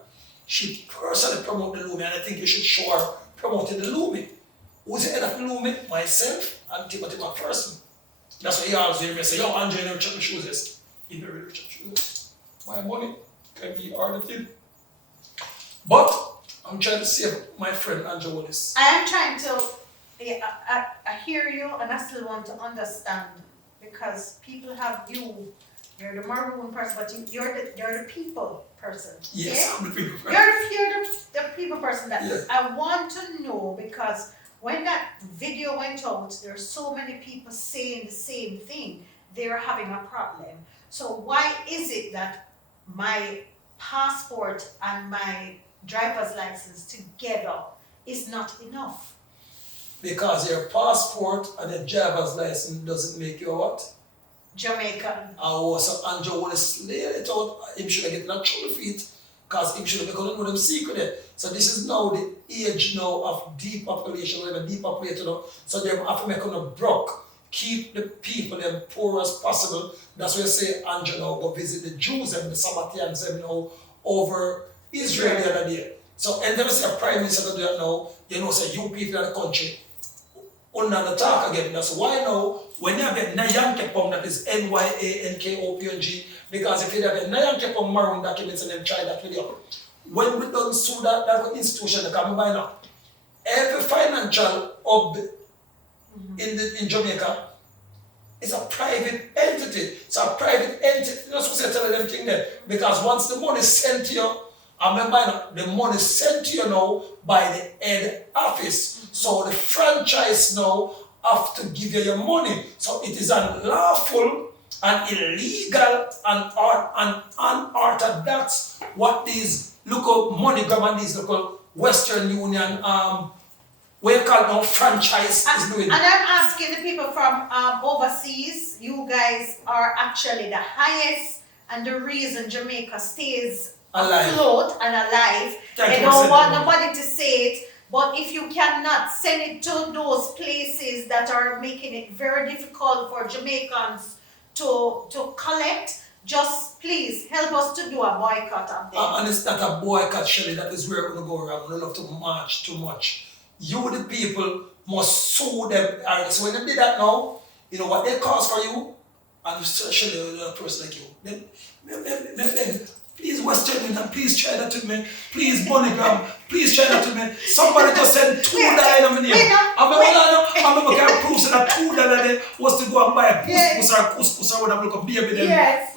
She personally promoted the Lumi, and I think you should show her promoting the Lumi. Who's the head of the Lumi? Myself and Timothy McPherson. That's why he always hear me say, yo, Andre, you never check my shoes this. You never really check shoes. My money can be audited. But I'm trying to save my friend Andrew Willis. I am trying to, I hear you, and I still want to understand because people have you. You're the maroon person, but you're the people person. Yes, okay? I'm the people person. You're the people person that Yeah. I want to know, because when that video went out, there are so many people saying the same thing. They're having a problem. So why is it that my passport and my driver's license together is not enough? Because your passport and your driver's license doesn't make you a what? Jamaican. Oh, so Andrew want to slay it out. Him should get in a trouble for it. Because him should become know them secret there. So this is now the age now of depopulation, whatever depopulated now. So they have to make them broke. Keep the people them poor as possible. That's why I say Andrew now go visit the Jews and the Sabbatheans and now over Israel the other day. So and never say a prime minister do that now, you know, say you people in the country under the talk again. That's why now when you have a Nyan-Ko-Pong, that is Nyankopong, because if you have a Nyan-Ko-Pong Maroon documents and then try that video, when we don't sue that institution that come by now, every financial hub in Jamaica is a private entity. It's a private entity. You're not supposed to tell them thing there. Because once the money is sent to you, I remember now, the money is sent to you now by the head office. So the franchise now have to give you your money. So it is unlawful and illegal and unorthodox what these local MoneyGram and these local Western Union where called now franchise is doing. And I'm asking the people from overseas, you guys are actually the highest, and the reason Jamaica stays afloat and alive. They don't want nobody to say it, but if you cannot send it to those places that are making it very difficult for Jamaicans to collect, just please help us to do a boycott of them. And it's not a boycott, Shelly, that is where we're going to go around. We don't have to march too much. You, the people, must sue them. Alright, so when they did that now, you know what they cause for you? And Shelly, a person like you. Then please Western Union, please try that to me. Please MoneyGram, please try that to me. Somebody just sent $2 in my name. I remember can prove that $2 there was to go and buy a couscous or whatever, look a baby them. Yes.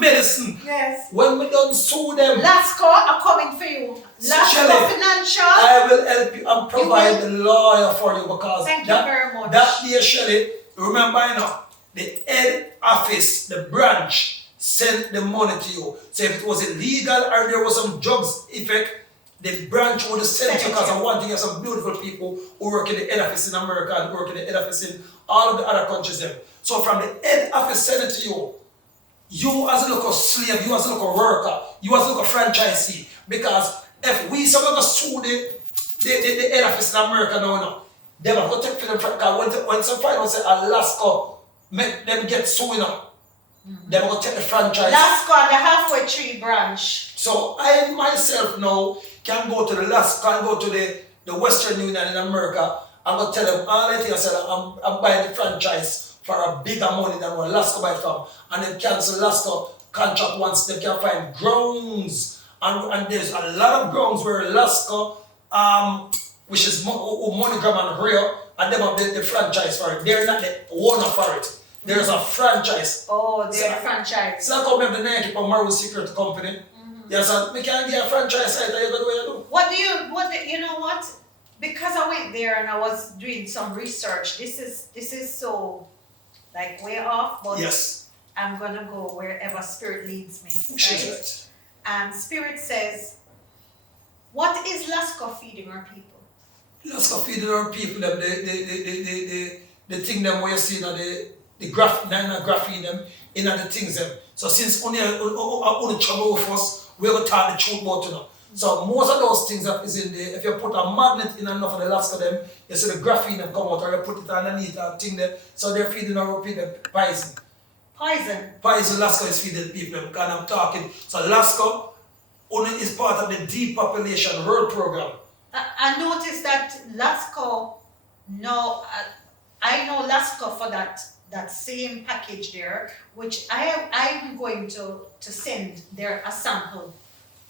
Medicine. Yes. When we don't sue them. Lasco are coming for you. Lasco Financial. I will help you and provide the lawyer for you because thank you very much. That day, Shelly, remember now, the head office, the branch, sent the money to you. So if it was illegal or there was some drugs effect, the branch would have sent you because I want to get some beautiful people who work in the head office in America and work in the head office in all of the other countries there. So from the head office sent it to you, you as a local slave, you as a local worker, you as a local franchisee, because if we someone go sue the head office in America now, they have to take for them because when some find out say Alaska make them get sued now. They will take the franchise. Lasco and the halfway tree branch. So I myself now can go to the Lasco and go to the Western Union in America and go tell them all I said I'm buying the franchise for a bigger money than what Lasco buy from, and then cancel Lasco contract once they can find grounds, and there's a lot of grounds where Lasco which is MoneyGram and Rio, and them have the franchise for it. They're not the owner for it. There's a franchise. Oh, there's a franchise. So I come have the Nyan-Ko-Pong Maroon Security Company. Yes, and we can get a franchise site that you do what you do. You know what? Because I went there and I was doing some research. This is so like way off, but yes. I'm gonna go wherever Spirit leads me. Right? And Spirit says, what is Lasco feeding our people? Lasco feeding our people them the thing them where you see that the graphene them in the things them. So since only trouble with us, we're gonna talk the truth about you know. So most of those things that is in there, if you put a magnet in enough of the Lasco them, you see the graphene them come out, or you put it underneath that thing there. So they're feeding our people poison. Poison Lasco is feeding people them, because I'm talking. So Lasco only is part of the depopulation world program. I noticed that Lasco, I know Lasco for that same package there, which I'm going to send there a sample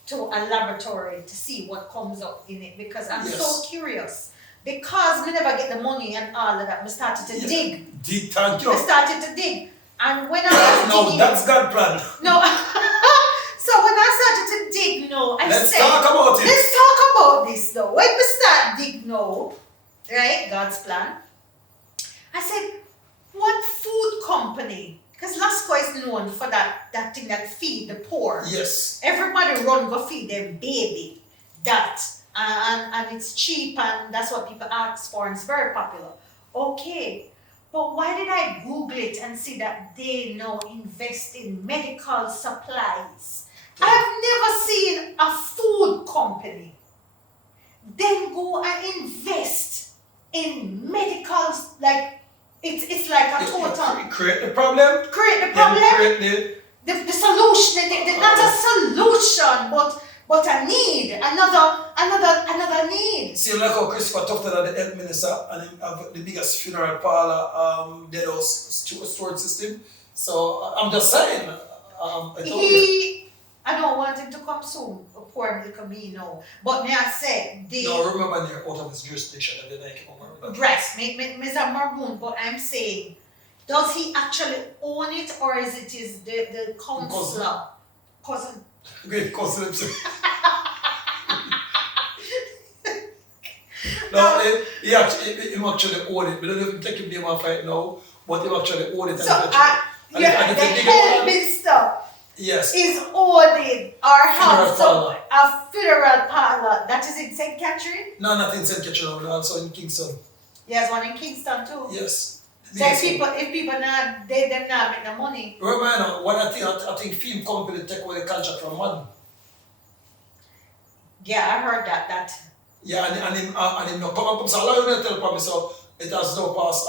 to a laboratory to see what comes up in it, because I'm so curious. because we never get the money and all of that, we started to dig. Thank you. We started to dig. And when I was No, digging, that's God plan. no. So when I started to dig now, I Let's said, talk about it. let's talk about this though. When we start dig now, right, God's plan, I said, what food company? Because Lasco is known for that thing that feed the poor. Yes. Everybody run go feed them baby. That. And it's cheap and that's what people ask for and it's very popular. Okay. But why did I Google it and see that they now invest in medical supplies? I've never seen a food company then go and invest in medicals, like it's like a total Create the problem. create the problem, Create the solution, not a solution, but a need, another need. See, like how Christopher talked about the health minister and him have the biggest funeral parlor dead house storage system. So I'm just saying, I told you. I don't want him to come soon, poor little me, no. But may I say, No, remember they're out of his jurisdiction and then I came over. breast, Mr. Maroon, but I'm saying, does he actually own it or is it the councillor? Cousin. Great cousin himself. No, he actually owned it. We don't even take him name off right now, but he actually owned it. So, the health minister yes. is owning or have Funeral a funeral parlor that is in St. Catherine? No, not in St. Catherine, but also in Kingston. There's one in Kingston too. Yes. So if people not, them not make the money. Remember, you know, what I think film company take away the contract from Madden. Yeah, I heard that. Yeah, and him no come up, so allow you to tell me, so it has now passed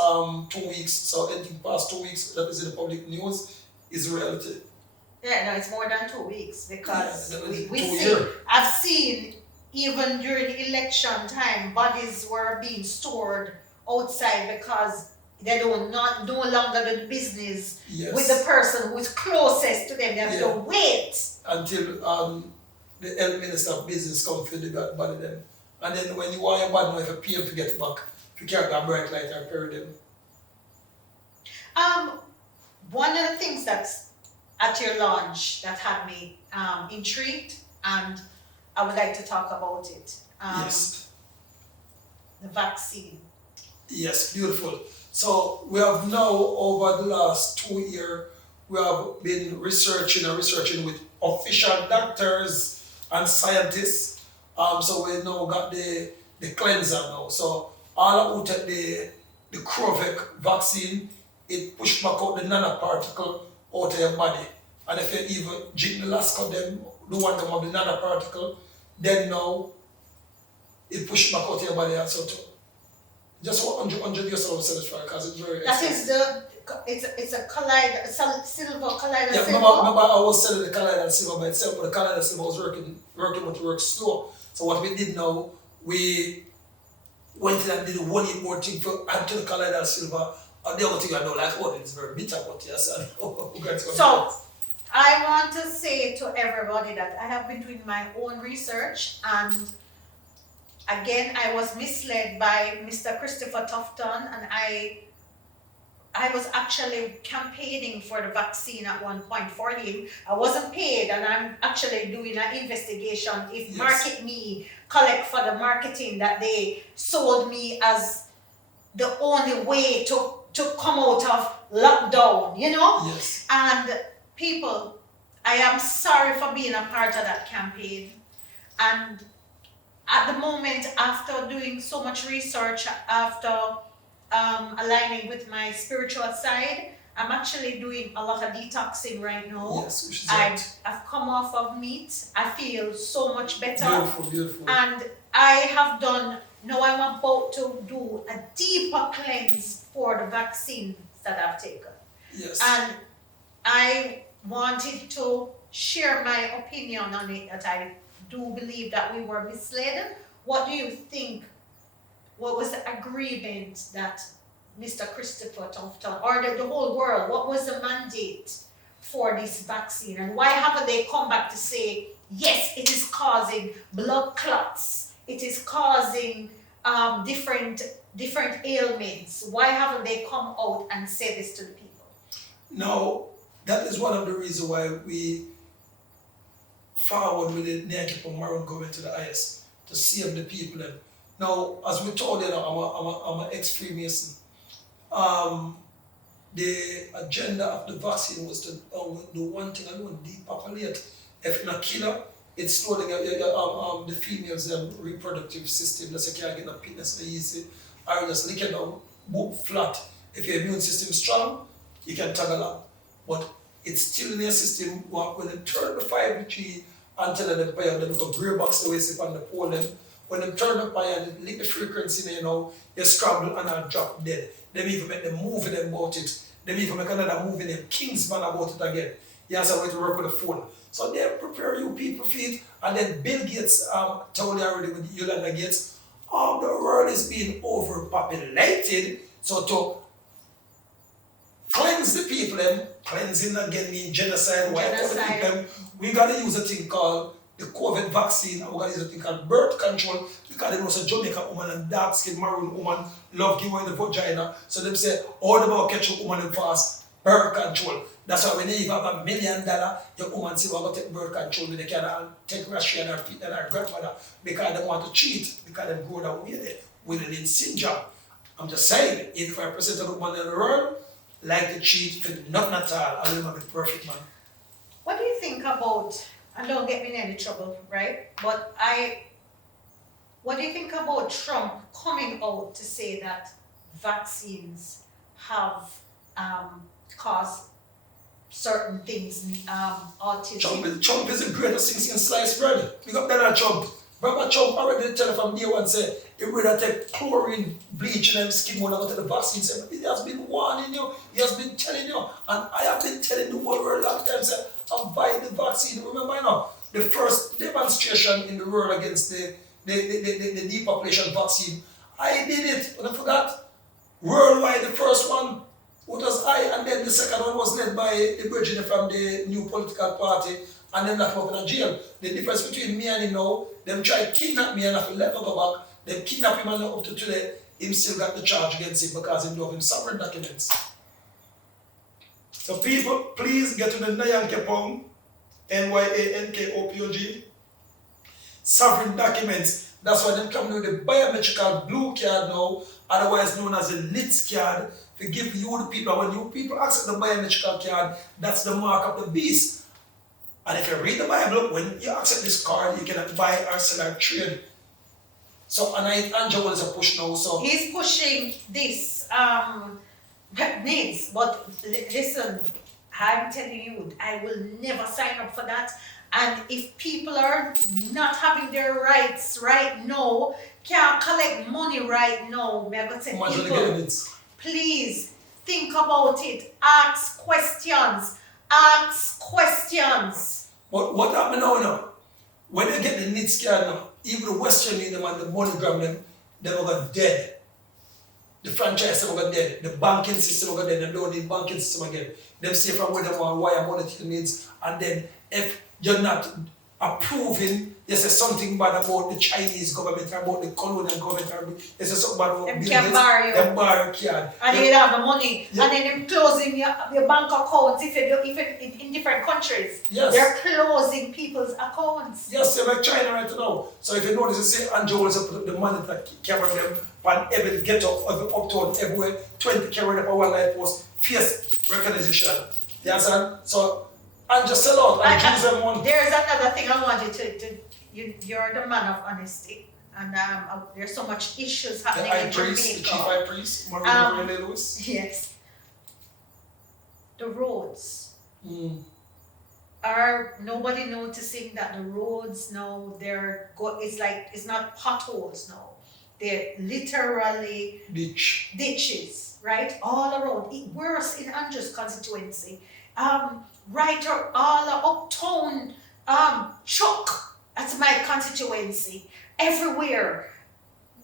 2 weeks, so anything past 2 weeks that is in the public news is reality. Yeah, no, it's more than 2 weeks because Yeah, we 2 see, years. I've seen even during election time, bodies were being stored outside because they no longer do the business Yes. with the person who is closest to them. They have to wait. Until the health minister of business come for the body then. And then when you want your body, if you pay him to get it back, if you can't get a bright light or bury them. One of the things that's at your launch that had me intrigued, and I would like to talk about it. Yes. The vaccine. Yes, beautiful. So we have now over the last 2 years, we have been researching with official doctors and scientists. So we now got the cleanser now. So all who take the Crovec vaccine, it push back out the nanoparticle out of your body. And if you even drink the last of them, the one them of the nanoparticle, then now it push back out of your body also too. Just 100 years old satisfied because it's very expensive. It's a collider, silver collider. Yeah, silver. remember I was selling the collider silver by itself, but the collider silver was working but it worked slow. So what we did now, we went in and did one more thing for add to the collider silver. And the other thing I know, like, oh, it's very bitter, but yes, I know. So I want to say to everybody that I have been doing my own research, and again, I was misled by Mr. Christopher Tufton, and I was actually campaigning for the vaccine at one point for him. I wasn't paid, and I'm actually doing an investigation if Yes. Market Me collect for the marketing that they sold me as the only way to come out of lockdown, you know? Yes. And people, I am sorry for being a part of that campaign. And at the moment, after doing so much research, after aligning with my spiritual side, I'm actually doing a lot of detoxing right now. Yes, which is right. I've come off of meat. I feel so much better. Beautiful, beautiful. And I have done, now I'm about to do a deeper cleanse for the vaccines that I've taken. Yes. And I wanted to share my opinion on it, that I do believe that we were misled. What do you think? What was the agreement that Mr. Christopher Tufton, or the whole world, what was the mandate for this vaccine? And why haven't they come back to say, yes, it is causing blood clots, it is causing different ailments. Why haven't they come out and said this to the people? Now, that is one of the reasons why we forward with the Nyan-Ko-Pong Maroon government to the IS to save the people. And now, as we told you, I'm an ex-Freemason. The agenda of the vaccine was to do one thing alone, depopulate. If not kill, it's slowing the females' reproductive system. That's why you can't get no penis so easy. Or just lick it down, boop flat. If your immune system is strong, you can tag along. But it's still in your system. When they turn the 5G antenna, they pay them go grey box the way it's on the pole. When they turn the fire and lick the frequency, you scramble and I drop dead. They even make them move them about it. They even make another movie named Kingsman about it again. He has a way to work with the phone. So they prepare you people for it. And then Bill Gates told you already with Yolanda Gates, the world is being overpopulated. So to cleanse the people, cleansing again means genocide, wipe out the people, we got to use a thing called the COVID vaccine, and we got to use a thing called birth control, because they know a Jamaican woman and dark skinned maroon woman love give away the vagina. So they say, all about catch a woman and fast, birth control. That's why when you have $1 million, your woman say, well, go take birth control, they can take Russia and her grandmother, because they want to cheat, because they grow that way with a Lynch syndrome. I'm just saying, 85% of the women in the world like to cheat for nothing at all. I will not be perfect, man. What do you think about, and don't get me in any trouble, right? But what do you think about Trump coming out to say that vaccines have caused certain things, autism? Trump is the greatest thing since sliced bread. We got Donald Trump. Remember Trump already tell us from day one, say, he would take chlorine, bleach, and skin when I go to the vaccine. Say, he has been warning you, he has been telling you, and I have been telling the whole world a long time, say, I'm buying the vaccine. Remember, the first demonstration in the world against the depopulation vaccine, I did it, but I forgot. Worldwide, the first one was I, and then the second one was led by the Virginia from the new political party, and then that up in a jail. The difference between me and him now, them try to kidnap me and have to let me go back. They kidnap him and up to today, him still got the charge against him because he don't have him sovereign documents. So people, please get to the Nyan-Ko-Pong, Nyan-Ko-Pong, sovereign documents. That's why they come with the biometrical blue card now, otherwise known as the NIDS card, to give you the people. When you people accept the biometrical card, that's the mark of the beast. And if you read the Bible, when you accept this card, you cannot buy or sell or trade. So, and Andrew is a push now, so. He's pushing this needs, but listen, I'm telling you, I will never sign up for that. And if people are not having their rights right now, can't collect money right now, I'm going to say people, please think about it, ask questions. Ask questions. But what happened now? When you get the NIDS card now, even the Western Union and the MoneyGram, they will go dead. The franchise system will go dead. The banking system will go dead. They don't need banking system again. Them say from where they want wire money to the needs. And then if you're not approving, you say something bad about the Chinese government, about the colonial government, you say something bad about them can borrow you. Them borrow card. And you have the money. Yeah. And then them closing your bank accounts if in different countries. Yes. They're closing people's accounts. Yes, they're like China right now. So if you notice, you see Andrew is put the money that carry them on every get up, uptown, everywhere, 20 carried up on one life post, fierce recognition. You understand? So and just sell out and choose them one. There's another thing I want you to you're the man of honesty, and there's so much issues happening in Jamaica. The chief high priest, Maroon Lewis. Yes. The roads. Are nobody noticing that the roads now it's not potholes now. They're literally ditches, right? All around. Worse in Andrew's constituency. Right or all uptown Chuck, that's my constituency, everywhere.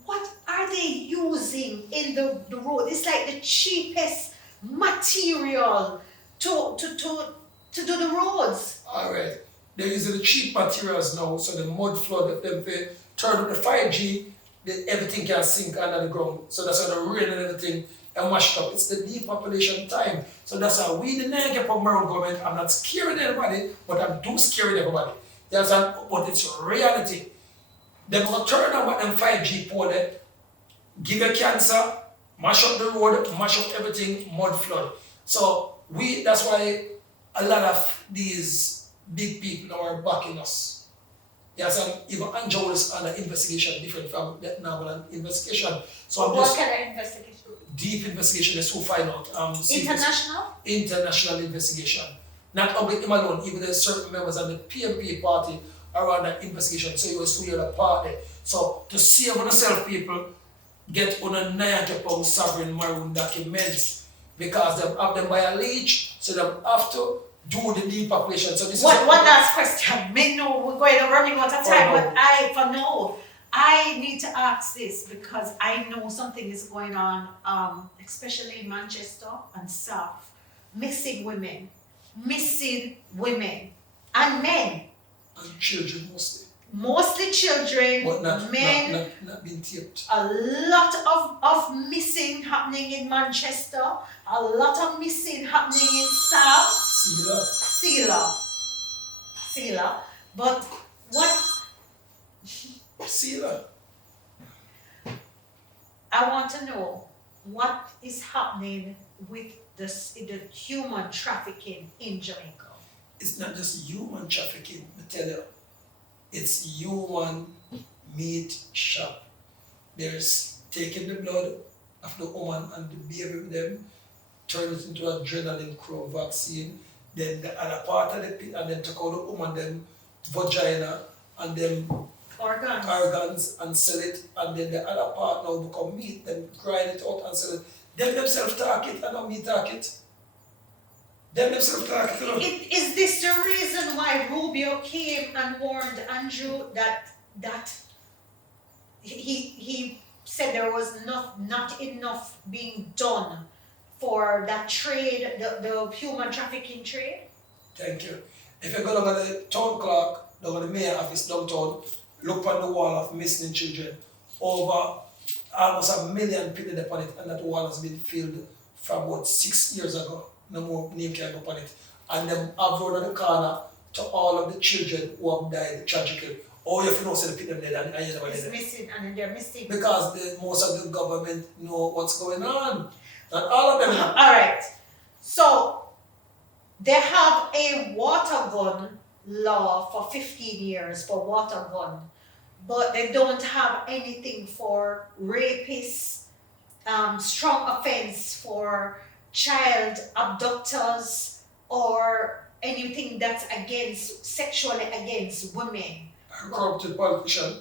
What are they using in the road? It's like the cheapest material to do the roads. All right, they're using the cheap materials now, so the mud flood, them turn up the 5G everything can sink under the ground. So that's why the rain and everything and washed up. It's the depopulation time. So that's why we, the Nyan-Ko-Pong Maroon government, I'm not scaring anybody, but I'm too scaring everybody. But it's reality. They're going to turn on what them 5G pole there, give you cancer, mash up the road, mash up everything, mud flood. So that's why a lot of these big people now are backing us. Yes, and even Angel is under investigation, different from that normal investigation. So what kind of investigation? Deep investigation is who find out. International? International investigation. Not only him alone, even the certain members of the PMP party are under investigation. So you will see the party. So to save yourself, people, get on a Nyan-Ko-Pong Sovereign Maroon documents because they have them by a leech, so they have to do the depopulation. So this one last question. Me know we're running out of time, but I need to ask this because I know something is going on, especially in Manchester and South. Missing women and men. And children mostly. Mostly children, but men. Not being taped. A lot of missing happening in Manchester. A lot of missing happening in South. Sealer. But what? Sealer. I want to know what is happening with the human trafficking in Jamaica. It's not just human trafficking, I tell you. It's human meat shop. There's taking the blood of the woman and the baby with them, turn it into adrenaline crow vaccine, then the other part of the pit, and then take out the woman, them vagina, and them organs and sell it, and then the other part now become meat, then grind it out and sell it. Them themselves talk it and not me talk it. Them themselves talk it. Is this the reason why Rubio came and warned Andrew that he said there was not enough being done for that trade, the human trafficking trade? Thank you. If you go down to the town clerk, down to the mayor office downtown, look on the wall of missing children. Over almost 1 million people upon it, and that wall has been filled from about 6 years ago. No more name can go upon it. And them have road on the corner to all of the children who have died tragically. Or if you know, say the people dead and you never dead. Missing, and they're missing. Because most of the government know what's going on. Not all of them know. Alright. So they have a water gun law for 15 years for water gun, but they don't have anything for rapists, strong offense for child abductors, or anything that's sexually against women. Corrupted politician.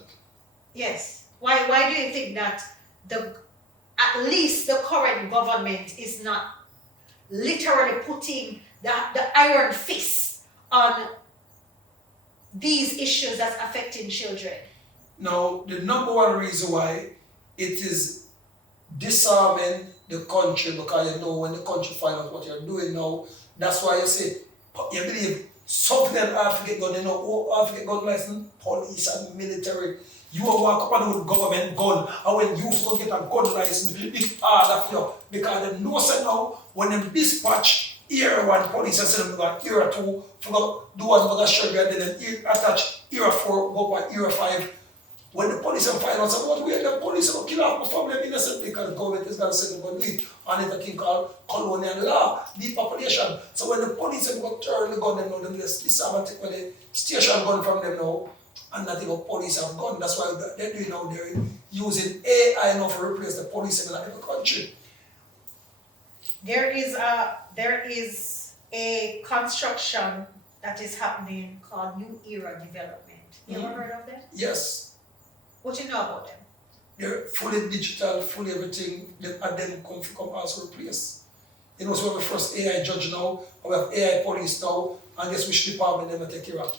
Yes. Why do you think that at least the current government is not literally putting the iron fist on these issues that's affecting children? Now, the number one reason why it is disarming the country, because you know when the country find out what you're doing now, that's why you say, you believe something that African gun, you know, who African gun license, police and military. You will walk up with government gun, and when you go get a gun license, it's hard of you. Because they know say now, when they dispatch Era 1 police and send them to Era 2, for do one for the sugar, and then attach Era 4, go by Era 5. When the police and find out what we the police will kill off my family innocent because the government is going to send them to do it. And it's a thing called colonial law, depopulation. So when the police have got turn the gun, them now, then this have to take the station gun from them now, and not even police have gun. That's why they're doing now, they're using AI now to replace the police in every country. There is a construction that is happening called New Era Development. You ever heard of that? Yes. What do you know about them? They're fully digital, fully everything, and then come also replace. You know, so we have the first AI judge now, and we have AI police now, and guess which department they will take care of?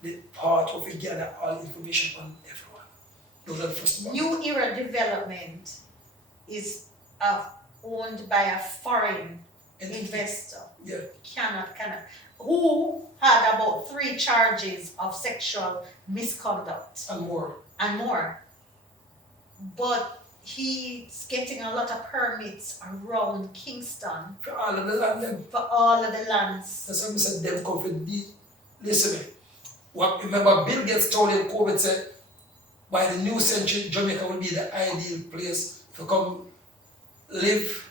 The part of it gather all information on everyone. Those are the first ones. New Era Development is owned by a foreign investor. Yeah. Cannot. Who had about 3 charges of sexual misconduct. And more. but he's getting a lot of permits around Kingston For all of the land them. for all of the lands. That's why I said them come for the listen me. What remember Bill Gates told in COVID said by the new century Jamaica will be the ideal place to come live.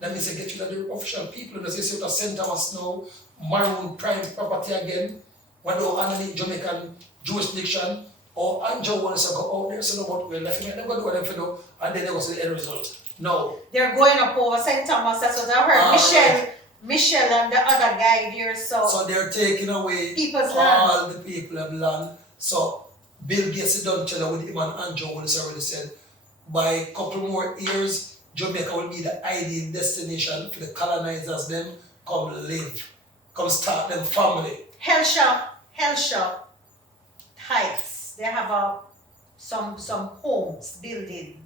That means they get rid of the official people. They say to St. Thomas now, Maroon prime property again, when they underneath Jamaican jurisdiction, or Angel wants to go out there, so no what we're left in, they're going to do what they do, and then they go to the end result. No. They're going up over St. Thomas, that's what I heard. Michelle and the other guy there, So they're taking away people's all land. the people of land. So Bill Gates don't tell you with him and Andrew Willis already said, by a couple more years, Jamaica will be the ideal destination for the colonizers them come live, come start them family. Hellshire Heights, they have some homes building,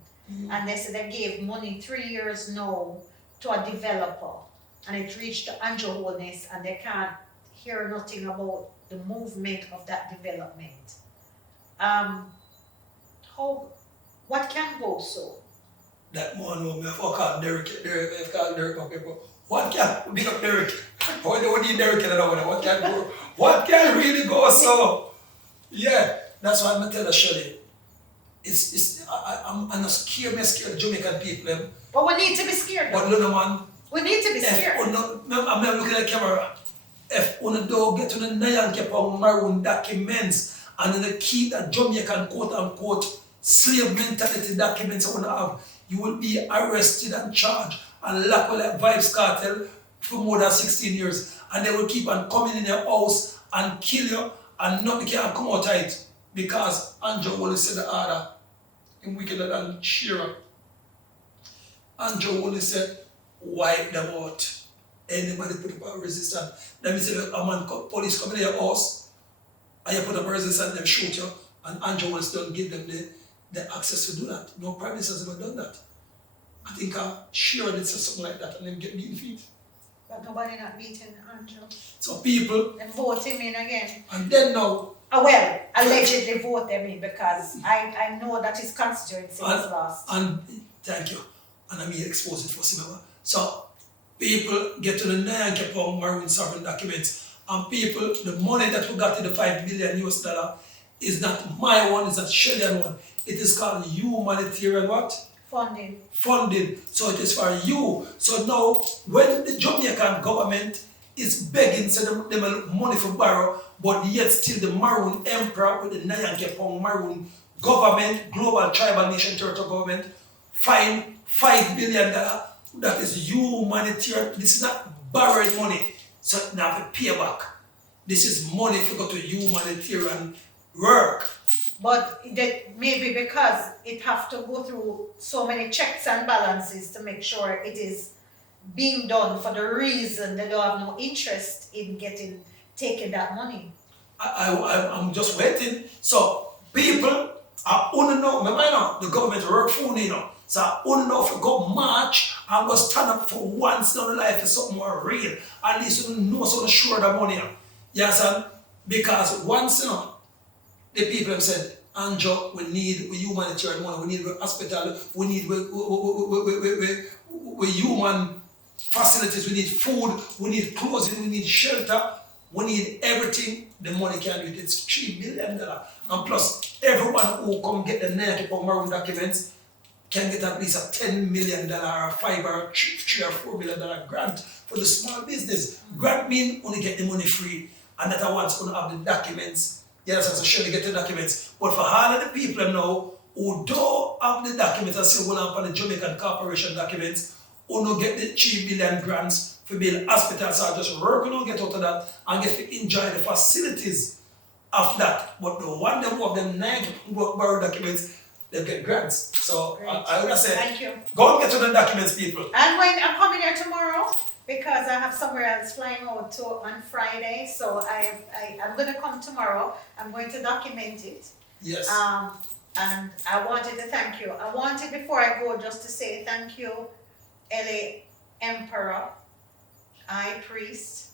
and they said they gave money 3 years now to a developer, and it reached the Angel Holness, and they can't hear nothing about the movement of that development. What can go so? That man know me, I call Derek, I call Derek my people. What can big up Derek? How do we need Derek in another one? What can go? What can really go so? Yeah, that's why I'm gonna tell the Shelly. I'm not scared of Jamaican people. But we need to be scared. But no man. We need to be scared. I'm looking at the camera. If you don't get to the Nyan-Ko-Pong Maroon documents and then they keep that Jamaican quote unquote slave mentality documents you have, you will be arrested and charged and locked with like Vibes Cartel for more than 16 years. And they will keep on coming in your house and kill you and nothing can come out of it because Andrew Willis said the order in Wickeder than Shearer. Andrew Willis said, wipe them out. Anybody put up a resistance. That means if a man police come in your house and you put up a resistance, them shoot you, and Andrew Willis don't give them the access to do that. No prime minister has ever done that. I think Shearer did say something like that and then get beaten feet. But nobody not beating Andrew. So people Then vote him in again. and then now Well, allegedly vote them in because I know that his constituency was lost. and thank you. And I mean expose it for Simba. So people get to the Nyan-Ko-Pong Maroon Sovereign documents and people, the money that we got in the $5 billion US dollar is not my one, it's not Shelly-Ann one. It is called humanitarian what? Funding. So it is for you. So now when the Jamaican government is begging send them money for borrow, but yet still the Maroon Emperor with the Nyan-Ko-Pong Maroon government, global tribal nation territorial government, fine $5 billion. That is humanitarian. This is not borrowed money. So now have to pay back. This is money if you go to humanitarian work. But that maybe because it have to go through so many checks and balances to make sure it is being done for the reason they don't have no interest in taking that money. I'm just waiting. So people are only know, remember the government work for me, So I only know if you go march and go stand up for once in your life for something more real. At least you know so sure the money. Yes, because once the people have said, Andrew, we need humanitarian money, we need hospital, we need human facilities, we need food, we need clothing, we need shelter, we need everything the money can do. It's $3 billion. And plus, everyone who come get the Nyan-Ko-Pong Maroon documents can get at least a $10 million or $5 or $3 or $4 million grant for the small business. Grant means only get the money free, and that I want to have the documents. Yes, so surely get the documents. But for all of the people now who don't have the documents and say, well, I'm on the Jamaican Corporation documents, who don't get the $3 billion grants for build hospitals, so just work on get out of that and get to enjoy the facilities of that. But the one them who have them 9 borrow documents, they get grants. So I would have said, thank you. Go and get to the documents, people. And when I'm coming here tomorrow because I have somewhere else flying out to on Friday, so I'm going to come tomorrow. I'm going to document it. Yes. And I wanted to thank you. I wanted before I go just to say thank you, Shelly-Ann Emperor, High Priest,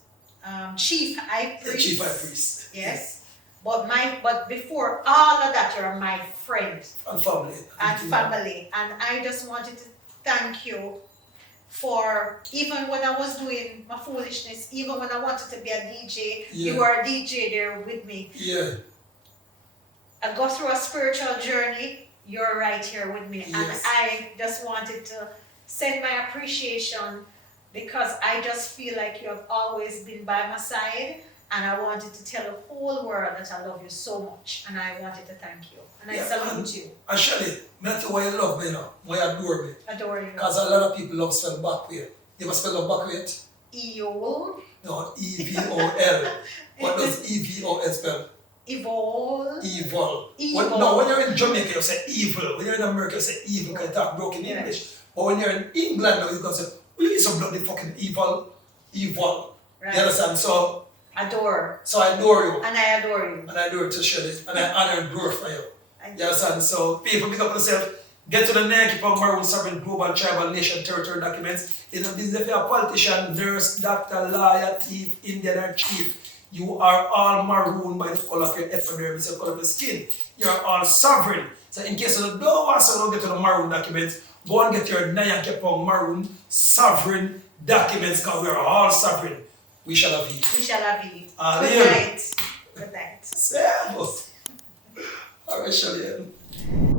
Chief High Priest. Chief High Priest. Yes. But before all of that, you're my friend And family. and family. And I just wanted to thank you for, even when I was doing my foolishness, even when I wanted to be a DJ, you were a DJ there with me. Yeah. I go through a spiritual journey, you're right here with me. Yes. And I just wanted to send my appreciation because I just feel like you have always been by my side. And I wanted to tell the whole world that I love you so much. And I wanted to thank you. And I salute you. And Shelly, that's why you love me now. Why you adore me. Adore you. Because a lot of people love spell back way. You ever spell love back way? E-O. No, E-V-O-L. What does E-V-O-L spell? Evil. Evil. Evil. No, when you're in Jamaica, you say evil. When you're in America, you say evil because you talk broken English. But when you're in England now, you're going to say, will you some bloody fucking evil? Evil. Right. You understand? So Adore. I adore you. And I adore you. And I adore to Shelly. And I honor and glorify you. Thank You understand? So people pick up themselves, get to the Nyan-Ko-Pong Maroon Sovereign Global Tribal Nation Territory documents. It's a business if you're a politician, nurse, doctor, lawyer, thief, Indian or chief. You are all maroon by the color of your epidermis, the color of your skin. You're all sovereign. So in case you don't want to get to the maroon documents, go and get your Nyan-Ko-Pong Maroon Sovereign documents because we are all sovereign. We shall have you. We shall have you. Good night. Good night. Servus. All right, Shelly-Ann.